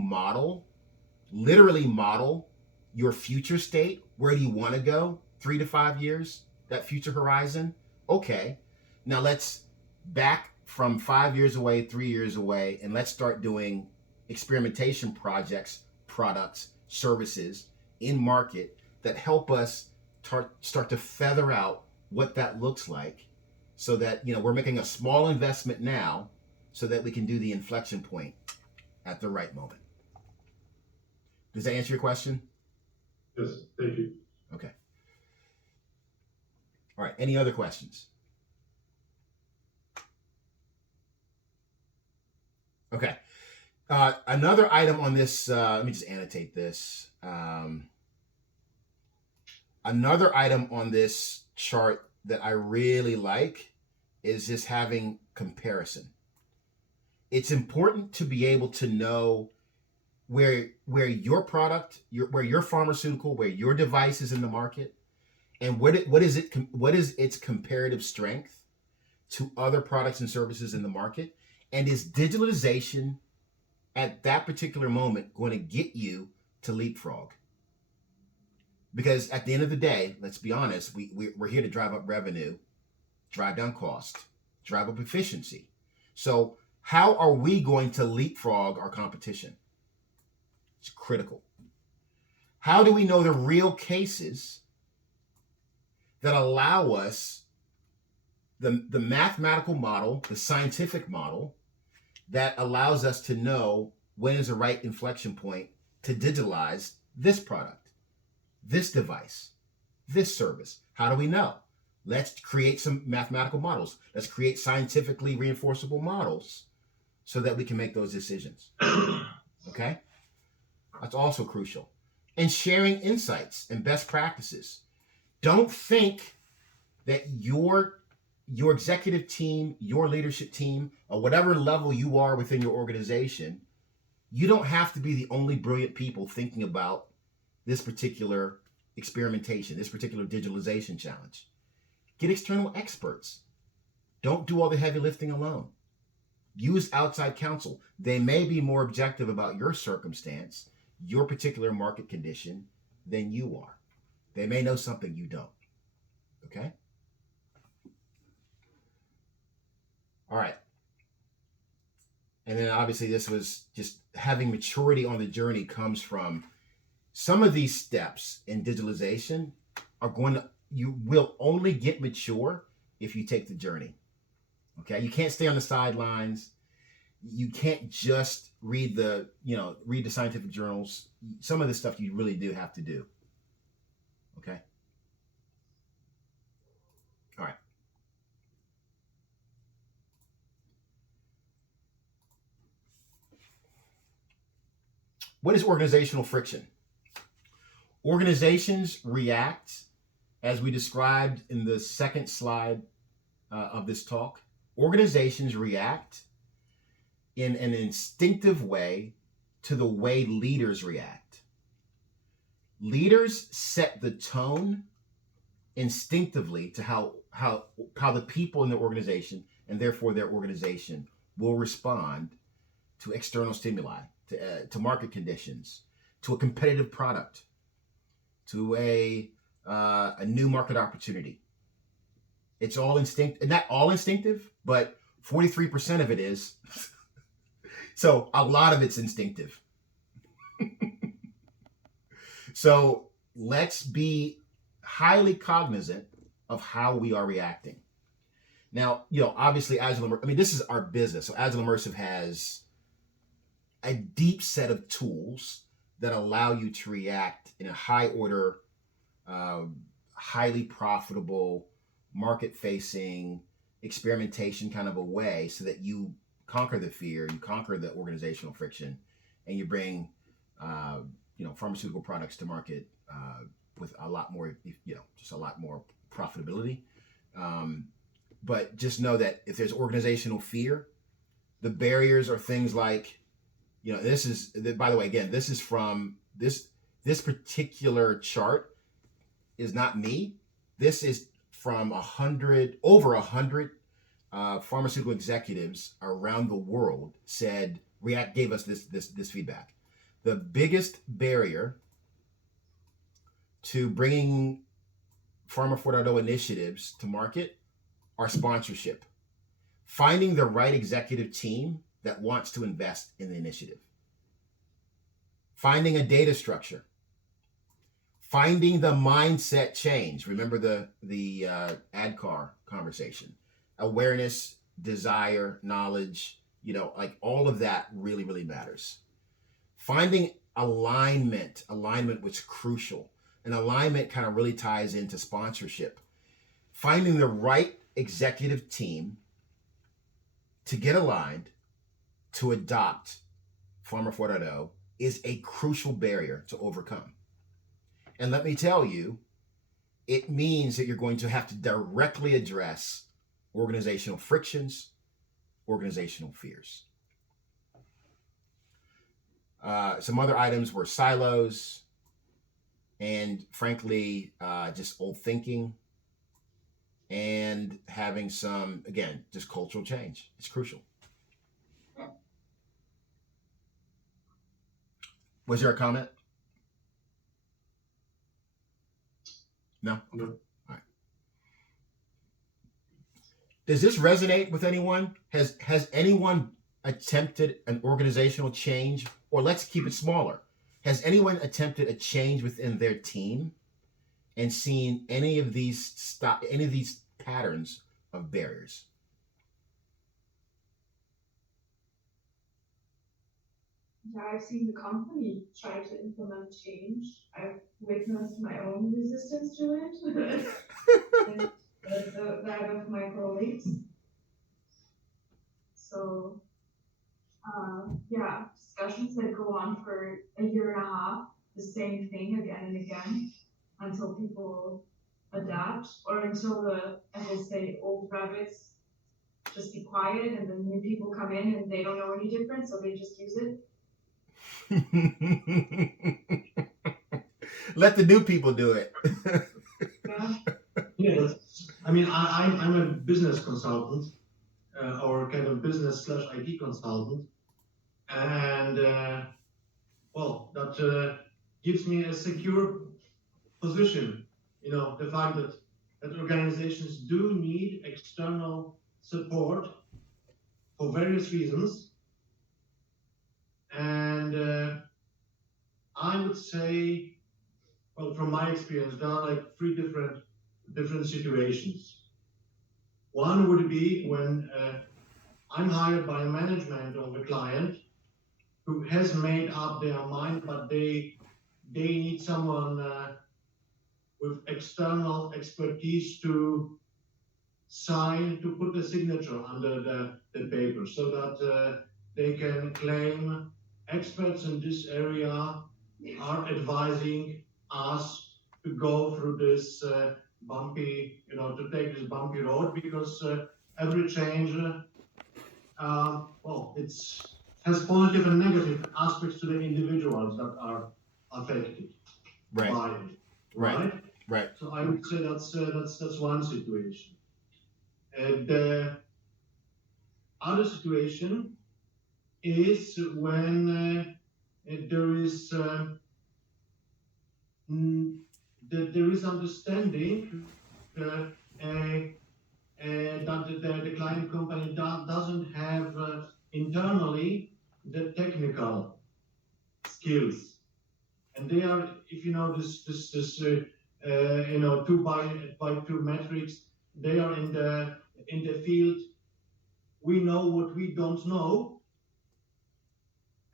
literally model your future state. Where do you want to go? 3 to 5 years, that future horizon. Okay, now let's back from 5 years away, 3 years away, and let's start doing experimentation projects, products, services in market that help us start to feather out what that looks like, so that, you know, we're making a small investment now so that we can do the inflection point at the right moment. Does that answer your question? Yes, thank you. Okay. All right, any other questions? Okay. Another item on this, let me just annotate this. Another item on this chart that I really like is just having comparison. It's important to be able to know where your product, where your pharmaceutical, where your device is in the market, and what is its comparative strength to other products and services in the market, and is digitalization at that particular moment going to get you to leapfrog? Because at the end of the day, let's be honest, we're here to drive up revenue, drive down cost, drive up efficiency. So how are we going to leapfrog our competition? It's critical. How do we know the real cases that allow us the mathematical model, the scientific model that allows us to know when is the right inflection point to digitalize this product, this device, this service? How do we know? Let's create some mathematical models. Let's create scientifically reinforceable models so that we can make those decisions. Okay? That's also crucial. And sharing insights and best practices. Don't think that your executive team, your leadership team, or whatever level you are within your organization, you don't have to be the only brilliant people thinking about this particular experimentation, this particular digitalization challenge. Get external experts. Don't do all the heavy lifting alone. Use outside counsel. They may be more objective about your circumstance, your particular market condition, than you are. They may know something you don't. Okay? All right. And then obviously this was just having maturity on the journey comes from some of these steps in digitalization you will only get mature if you take the journey. Okay? You can't stay on the sidelines. You can't just read the scientific journals. Some of this stuff you really do have to do. Okay? All right. What is organizational friction? Organizations react, as we described in the second slide of this talk. Organizations react in an instinctive way to the way leaders react. Leaders set the tone instinctively to how the people in the organization and therefore their organization will respond to external stimuli, to market conditions, to a competitive product, to a new market opportunity. It's all instinct, not all instinctive, but 43% of it is. So a lot of it's instinctive. So let's be highly cognizant of how we are reacting. Now, obviously Agile Immersive, this is our business. So Agile Immersive has a deep set of tools that allow you to react in a high order, highly profitable, market-facing, experimentation kind of a way so that you conquer the fear, you conquer the organizational friction, and you bring pharmaceutical products to market with a lot more, just a lot more profitability. But just know that if there's organizational fear, the barriers are things like, this is, by the way, again, this is from this particular chart is not me. This is from over 100 pharmaceutical executives around the world gave us this feedback. The biggest barrier to bringing Pharma 4.0 initiatives to market are sponsorship. Finding the right executive team that wants to invest in the initiative. Finding a data structure. Finding the mindset change. Remember the ADCAR conversation. Awareness, desire, knowledge, like all of that really, really matters. Finding alignment was crucial. And alignment kind of really ties into sponsorship. Finding the right executive team to get aligned to adopt Pharma 4.0 is a crucial barrier to overcome. And let me tell you, it means that you're going to have to directly address organizational frictions, organizational fears. Some other items were silos and, frankly, just old thinking and having some, again, just cultural change. It's crucial. Was there a comment? No? No. All right. Does this resonate with anyone? Has anyone attempted an organizational change? Or let's keep it smaller. Has anyone attempted a change within their team and seen any of these patterns of barriers? Yeah, I've seen the company try to implement change. I've witnessed my own resistance to it, and that of my colleagues. So, discussions that go on for a year and a half, the same thing again and again, until people adapt, or until as I say, old rabbits just be quiet, and then new people come in and they don't know any different, so they just use it. Let the new people do it. Yeah. I'm a business consultant, or kind of business/IT consultant, and that gives me a secure position. The fact that organizations do need external support for various reasons, and I would say, well, from my experience, there are like three different situations. One would be when I'm hired by management of a client who has made up their mind, but they need someone with external expertise to put the signature under the paper, so that they can claim experts in this area are advising us to go through this to take this bumpy road, because every change, it's has positive and negative aspects to the individuals that are affected Right. by it, Right. right? Right. So I would say that's one situation. The other situation is when there is there is understanding uh, that the client company doesn't have internally the technical skills, and they are, if you know this 2 by 2 matrix, they are in the field. We know what we don't know,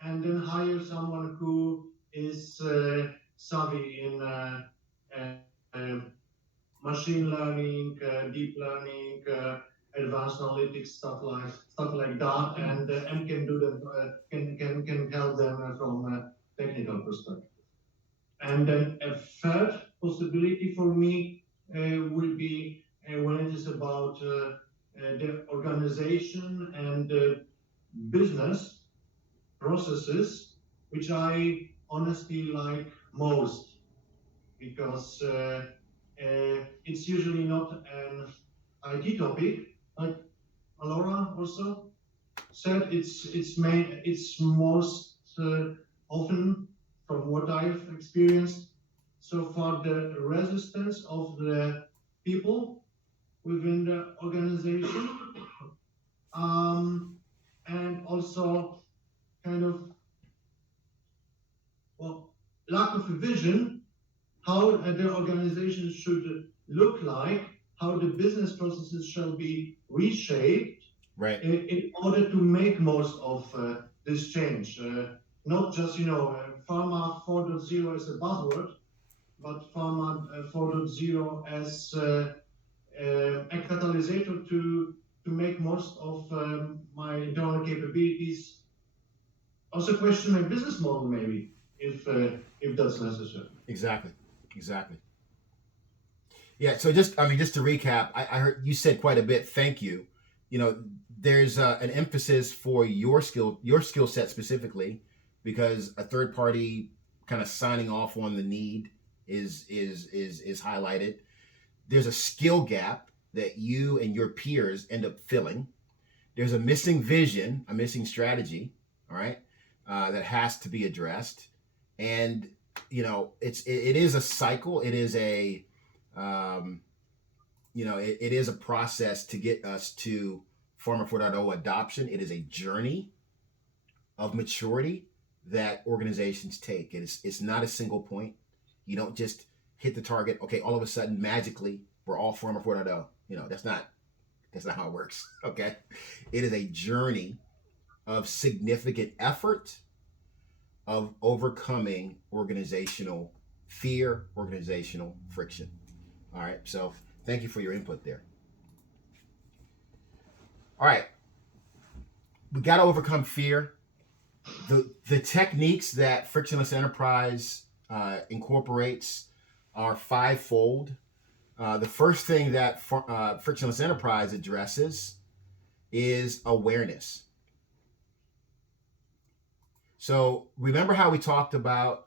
and then hire someone who is savvy in uh, machine learning, deep learning, advanced analytics, stuff like that, and can do them, can help them from a technical perspective. And then a third possibility for me will be when it is about the organization and business processes, which I honestly like most, because it's usually not an IT topic, like Alora also said. It's most often, from what I've experienced so far, the resistance of the people within the organization, and also kind of, well, lack of a vision how the organization should look like, how the business processes shall be reshaped Right. in order to make most of this change. Not just, Pharma 4.0 as a buzzword, but Pharma 4.0 as a catalyst to make most of my internal capabilities. Also question my business model, maybe, if that's necessary. Exactly. Exactly. Yeah. So just to recap, I heard you said quite a bit. Thank you. You know, there's an emphasis for your skill set specifically, because a third party kind of signing off on the need is highlighted. There's a skill gap that you and your peers end up filling. There's a missing vision, a missing strategy, all right, that has to be addressed. And it is a cycle. It is um, it is a process to get us to Pharma 4.0 adoption. It is a journey of maturity that organizations take. It's not a single point. You don't just hit the target. Okay, all of a sudden, magically, we're all Pharma 4.0. That's not how it works. Okay, it is a journey of significant effort, of overcoming organizational fear, organizational friction. All right, so thank you for your input there. All right, we got to overcome fear. The techniques that Frictionless Enterprise incorporates are fivefold. The first thing that Frictionless Enterprise addresses is awareness. So remember how we talked about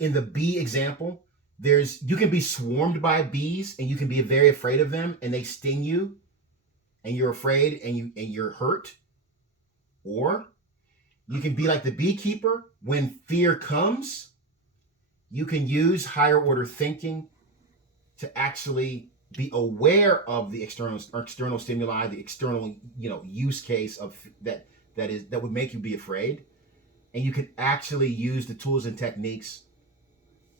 in the bee example, you can be swarmed by bees and you can be very afraid of them and they sting you and you're afraid and you're hurt. Or you can be like the beekeeper. When fear comes, you can use higher order thinking to actually be aware of the external stimuli, the external use case of that would make you be afraid, and you can actually use the tools and techniques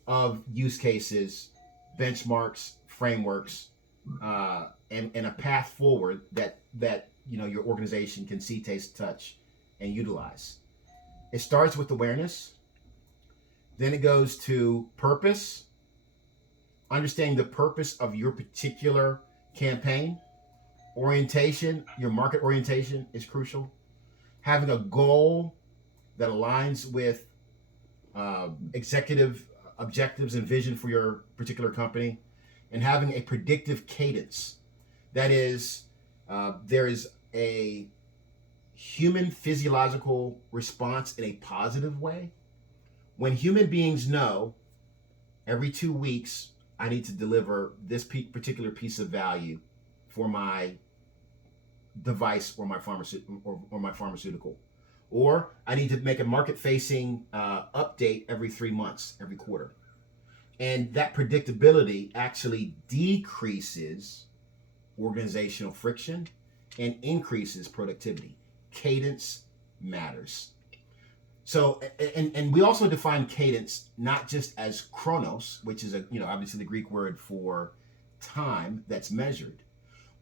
of use cases, benchmarks, frameworks, and a path forward that your organization can see, taste, touch, and utilize. It starts with awareness. Then it goes to purpose, understanding the purpose of your particular campaign. Orientation, your market orientation is crucial. Having a goal that aligns with executive objectives and vision for your particular company, and having a predictive cadence. That is, there is a human physiological response in a positive way. When human beings know every 2 weeks I need to deliver this particular piece of value for my device or my pharmaceutical, or I need to make a market-facing update every 3 months, every quarter, and that predictability actually decreases organizational friction and increases productivity. Cadence matters. So, and we also define cadence not just as chronos, which is obviously the Greek word for time that's measured.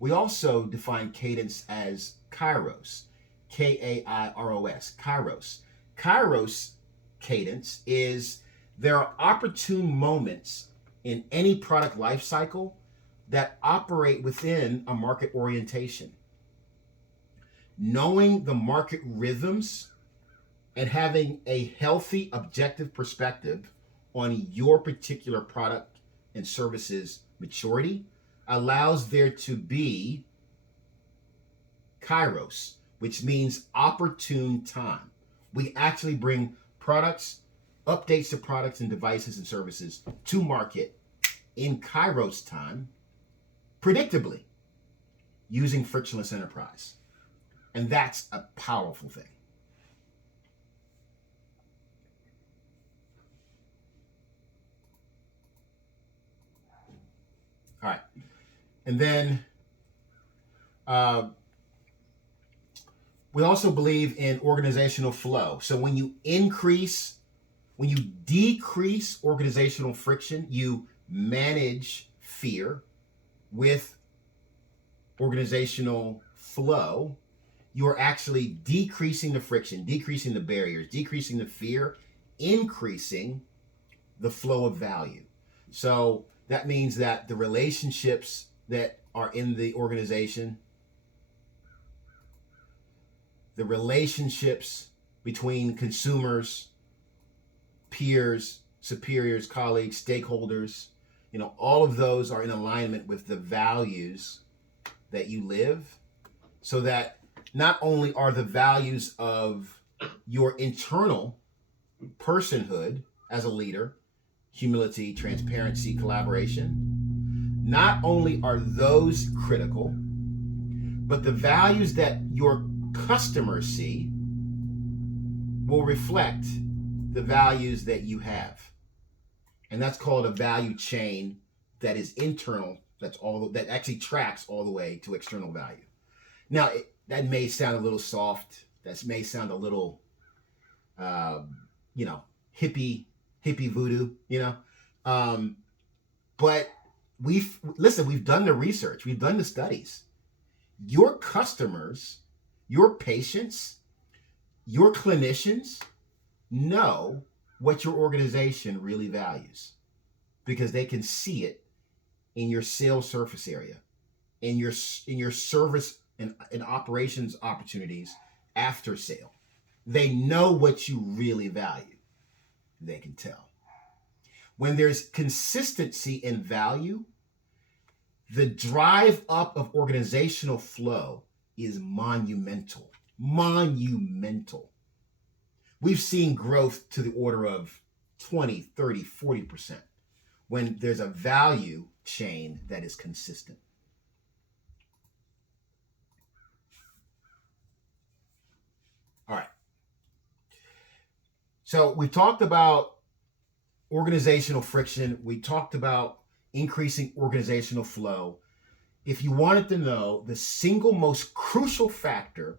We also define cadence as kairos, Kairos, kairos. Kairos cadence is there are opportune moments in any product life cycle that operate within a market orientation. Knowing the market rhythms and having a healthy, objective perspective on your particular product and services maturity allows there to be kairos, which means opportune time. We actually bring products, updates to products and devices and services to market in kairos time, predictably, using frictionless enterprise. And that's a powerful thing. All right. And then we also believe in organizational flow. So when you decrease organizational friction, you manage fear with organizational flow, you're actually decreasing the friction, decreasing the barriers, decreasing the fear, increasing the flow of value. So that means that the relationships that are in the organization, the relationships between consumers, peers, superiors, colleagues, stakeholders, all of those are in alignment with the values that you live, so that not only are the values of your internal personhood as a leader, humility, transparency, collaboration, not only are those critical, but the values that your customers see will reflect the values that you have. And that's called a value chain that is internal, that actually tracks all the way to external value. Now, that may sound a little soft. That may sound a little, hippie voodoo, but we've done the research, we've done the studies. Your customers, your patients, your clinicians know what your organization really values because they can see it in your sales surface area, in your service and operations opportunities after sale. They know what you really value. They can tell. When there's consistency in value, the drive up of organizational flow is monumental. Monumental. We've seen growth to the order of 20, 30, 40% when there's a value chain that is consistent. All right. So we've talked about organizational friction. We talked about increasing organizational flow. If you wanted to know the single most crucial factor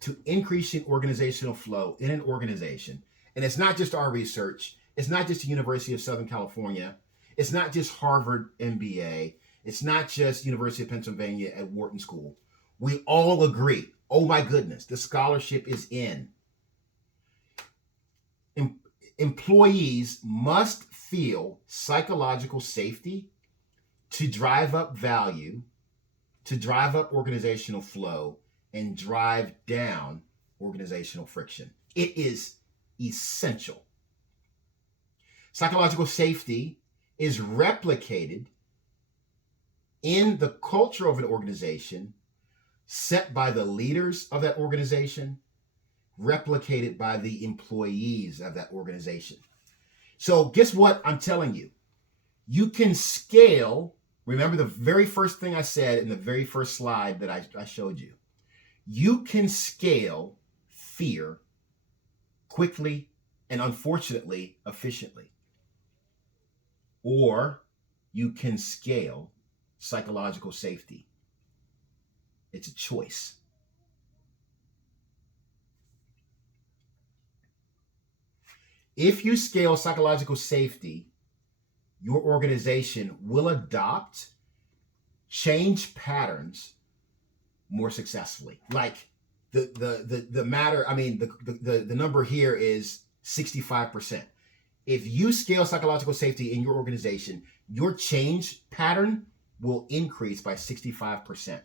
to increasing organizational flow in an organization, and it's not just our research, it's not just the University of Southern California, it's not just Harvard MBA, it's not just University of Pennsylvania at Wharton School. We all agree, oh my goodness, the scholarship is in. Employees must feel psychological safety to drive up value, to drive up organizational flow, and drive down organizational friction. It is essential. Psychological safety is replicated in the culture of an organization set by the leaders of that organization, replicated by the employees of that organization. So guess what I'm telling you? You can scale. Remember the very first thing I said in the very first slide that I showed you. You can scale fear quickly and, unfortunately, efficiently. Or you can scale psychological safety. It's a choice. If you scale psychological safety, your organization will adopt change patterns more successfully. Like the matter, I mean, the number here is 65%. If you scale psychological safety in your organization, your change pattern will increase by 65%.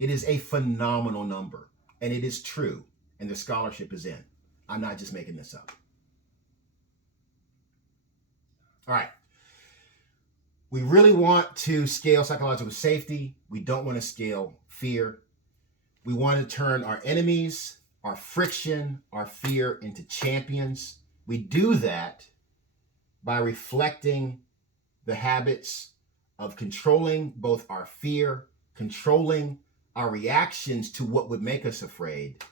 It is a phenomenal number, and it is true, and the scholarship is in. I'm not just making this up. All right. We really want to scale psychological safety. We don't want to scale fear. We want to turn our enemies, our friction, our fear into champions. We do that by reflecting the habits of controlling both our fear, controlling our reactions to what would make us afraid,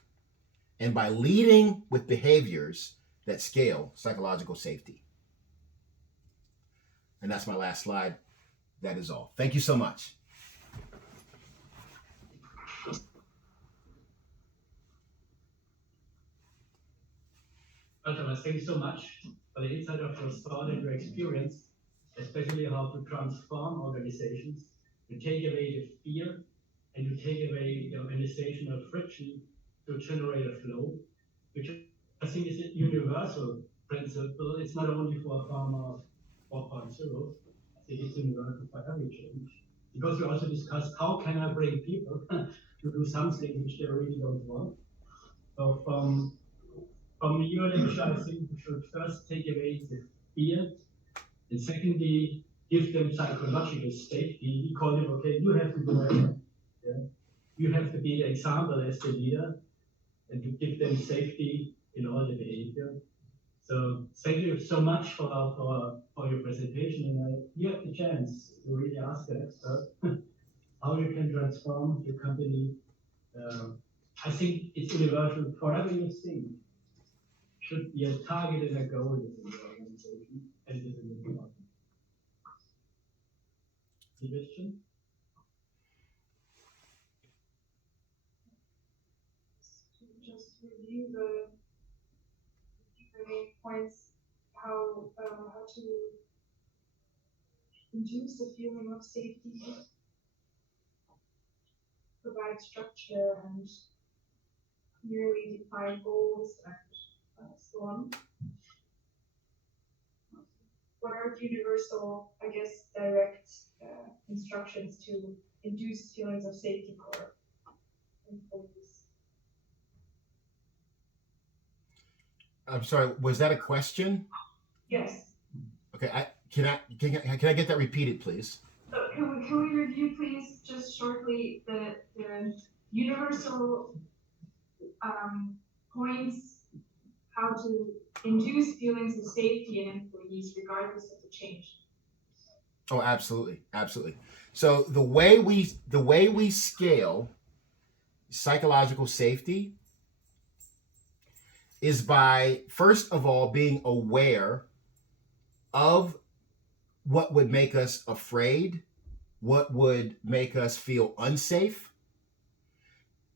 and by leading with behaviors that scale psychological safety. And that's my last slide. That is all. Thank you so much. Well, Thomas, thank you so much for the insight of your thought and your experience, especially how to transform organizations, to take away the fear and to take away the organizational friction to generate a flow, which I think is a universal principle. It's not only for Pharma 4.0. I think it's universal for every change. Because we also discussed how can I bring people to do something which they really don't want. So from your lecture, I think we should first take away the fear, and secondly, give them psychological safety. We call it, okay, you have to do it. Yeah? You have to be the example as the leader, and to give them safety in all the behavior. So thank you so much for your presentation, and you have the chance to really ask the expert how you can transform your company. I think it's universal. Whatever you think should be a target and a goal within the organization, and this is important. Any question? Just review the main points, how to induce the feeling of safety, provide structure and clearly define goals and so on. What are universal, I guess, direct instructions to induce feelings of safety for employees? I'm sorry, was that a question? Yes. Okay, can I get that repeated, please? Can we review, please, just shortly the universal points, how to induce feelings of safety in employees regardless of the change? Oh, absolutely, absolutely. So the way we scale psychological safety is by, first of all, being aware of what would make us afraid, what would make us feel unsafe,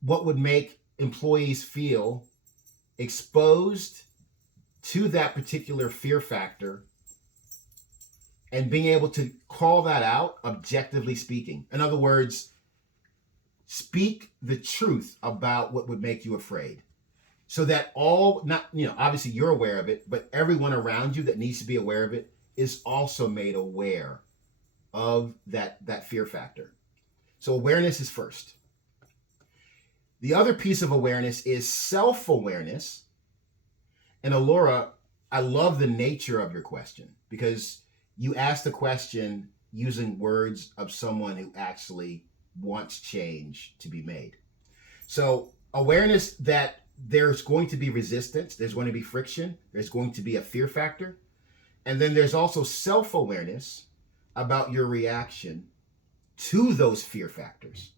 what would make employees feel exposed to that particular fear factor, and being able to call that out objectively speaking. In other words, speak the truth about what would make you afraid, so that obviously you're aware of it, but everyone around you that needs to be aware of it is also made aware of that fear factor. So awareness is first. The other piece of awareness is self-awareness. And Alora, I love the nature of your question, because you asked the question using words of someone who actually wants change to be made. So awareness that there's going to be resistance, there's going to be friction, there's going to be a fear factor. And then there's also self-awareness about your reaction to those fear factors.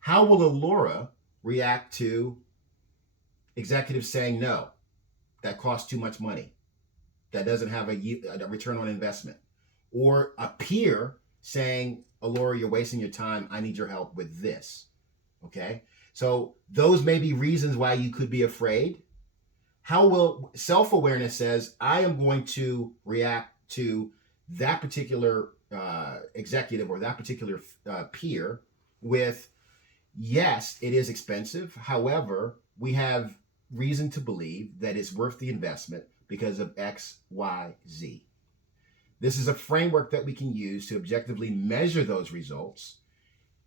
How will Alora react to executives saying, no, that costs too much money, that doesn't have a return on investment? Or a peer saying, Alora, you're wasting your time, I need your help with this, okay? So those may be reasons why you could be afraid. How will self-awareness says, I am going to react to that particular executive or that particular peer with, yes, it is expensive. However, we have reason to believe that it's worth the investment because of X, Y, Z. This is a framework that we can use to objectively measure those results.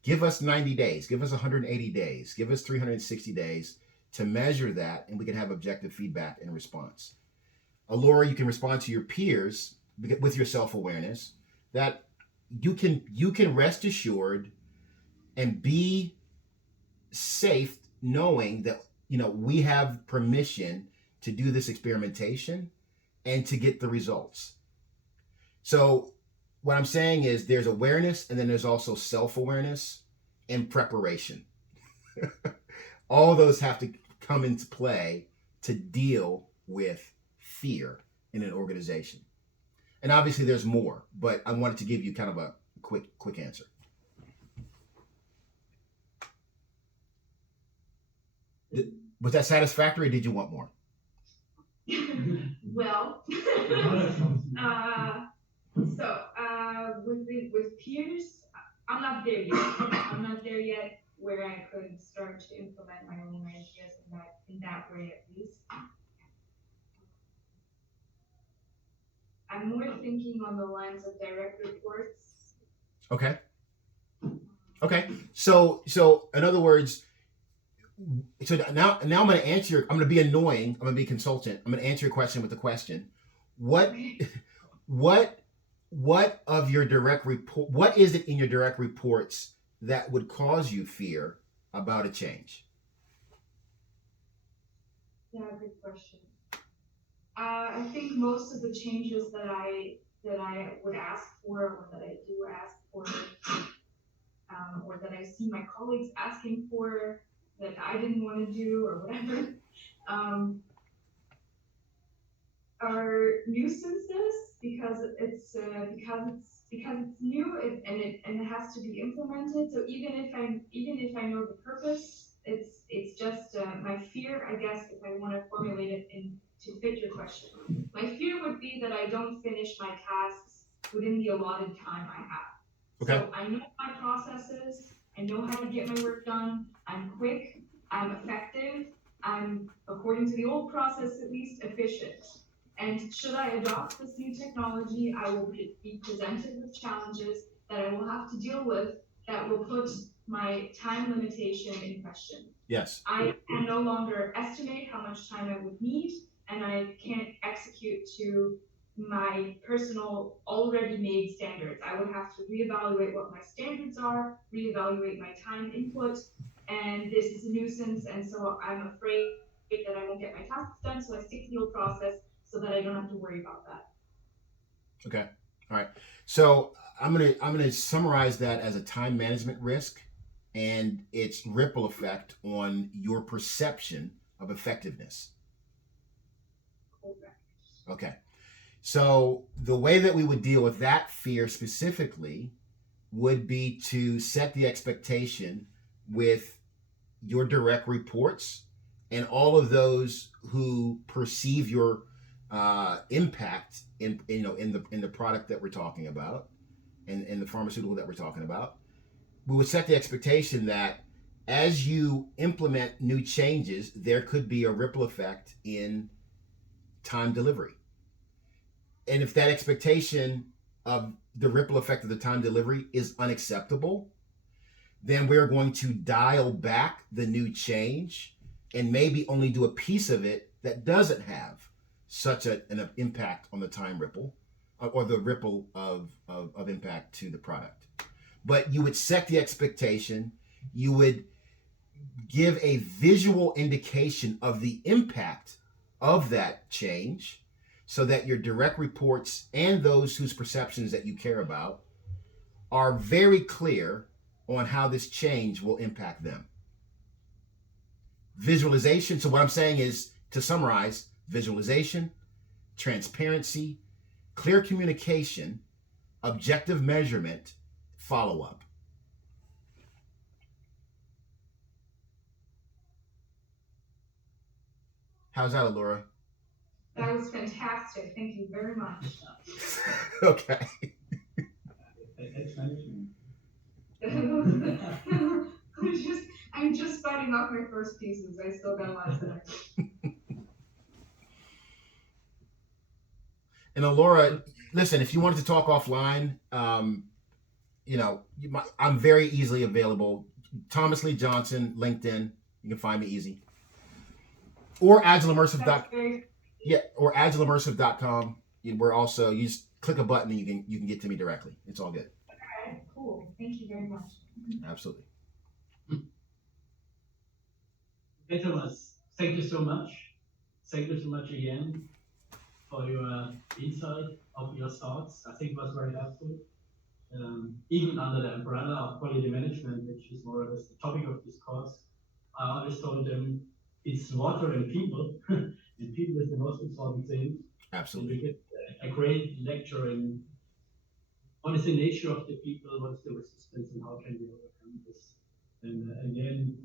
Give us 90 days, give us 180 days, give us 360 days to measure that, and we can have objective feedback and response. Alora, you can respond to your peers with your self-awareness that you can rest assured and be safe knowing that we have permission to do this experimentation and to get the results. So what I'm saying is there's awareness, and then there's also self-awareness and preparation. All those have to come into play to deal with fear in an organization. And obviously there's more, but I wanted to give you kind of a quick answer. Was that satisfactory, or did you want more? Well, with peers, I'm not there yet. I'm not there yet where I could start to implement my own ideas in that way, at least. I'm more thinking on the lines of direct reports. Okay. So in other words, so now I'm going to answer. I'm going to be annoying. I'm going to be consultant. I'm going to answer your question with a question. What of your direct report? What is it in your direct reports that would cause you fear about a change? Yeah, good question. I think most of the changes that I would ask for, or that I do ask for, or that I see my colleagues asking for that I didn't want to do or whatever, are nuisances because it's new and it has to be implemented. So even if I know the purpose, it's just my fear, I guess, if I want to formulate it to fit your question. My fear would be that I don't finish my tasks within the allotted time I have. Okay. So I know my processes, I know how to get my work done, I'm quick, I'm effective, I'm, according to the old process at least, efficient. And should I adopt this new technology, I will be presented with challenges that I will have to deal with that will put my time limitation in question. Yes. I can no longer estimate how much time I would need, and I can't execute to my personal already made standards. I would have to reevaluate what my standards are, reevaluate my time input, and this is a nuisance, and so I'm afraid that I won't get my tasks done, so I stick to the old process so that I don't have to worry about that. Okay. All right. So I'm gonna summarize that as a time management risk and its ripple effect on your perception of effectiveness. Correct. Okay. So the way that we would deal with that fear specifically would be to set the expectation with your direct reports and all of those who perceive your impact in the product that we're talking about, and in the pharmaceutical that we're talking about. We would set the expectation that as you implement new changes, there could be a ripple effect in time delivery. And if that expectation of the ripple effect of the time delivery is unacceptable, then we're going to dial back the new change and maybe only do a piece of it that doesn't have such an impact on the time ripple or the ripple of impact to the product. but you would set the expectation. You would give a visual indication of the impact of that change so that your direct reports and those whose perceptions that you care about are very clear on how this change will impact them. Visualization. So what I'm saying is, to summarize, visualization, transparency, clear communication, objective measurement, follow-up. How's that, Laura? That was fantastic. Thank you very much. Okay. That's management. I'm just biting off my first pieces. I still got lots of And Laura, listen, if you wanted to talk offline, I'm very easily available. Thomas Lee Johnson, LinkedIn. You can find me easy. Or agileimmersive.com. Yeah, or agileimmersive.com. We're also, you just click a button and you can get to me directly. It's all good. Okay, cool. Thank you very much. Absolutely. Okay, Thomas, thank you so much. Thank you so much again for your insight of your thoughts. I think it was very helpful. Even under the umbrella of quality management, which is more or less the topic of this course, I always told them it's water and people, and people is the most important thing. Absolutely. And we get a great lecture in what is the nature of the people, what is the resistance, and how can we overcome this. And again,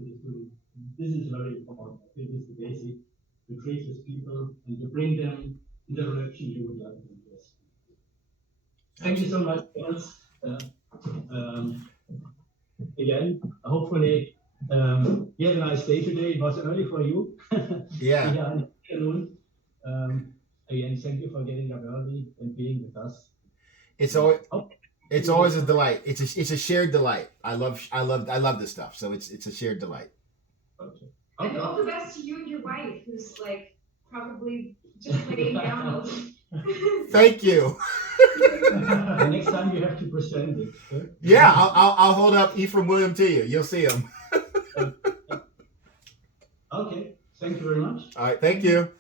this is very important. I think this is the basic. To treat with people and to bring them in the direction you would like them to go. Thank you so much, Thomas. Again, hopefully you had a nice day today. It was early for you. Yeah. Yeah, in the afternoon. Again, thank you for getting up early and being with us. It's always a delight. It's a shared delight. I love this stuff. So it's a shared delight. Okay. And all the best to you and your wife, who's like probably just laying down. Thank you. The next time you have to present it. Okay? Yeah, I'll hold up Ephraim William to you. You'll see him. Okay. Thank you very much. All right. Thank you.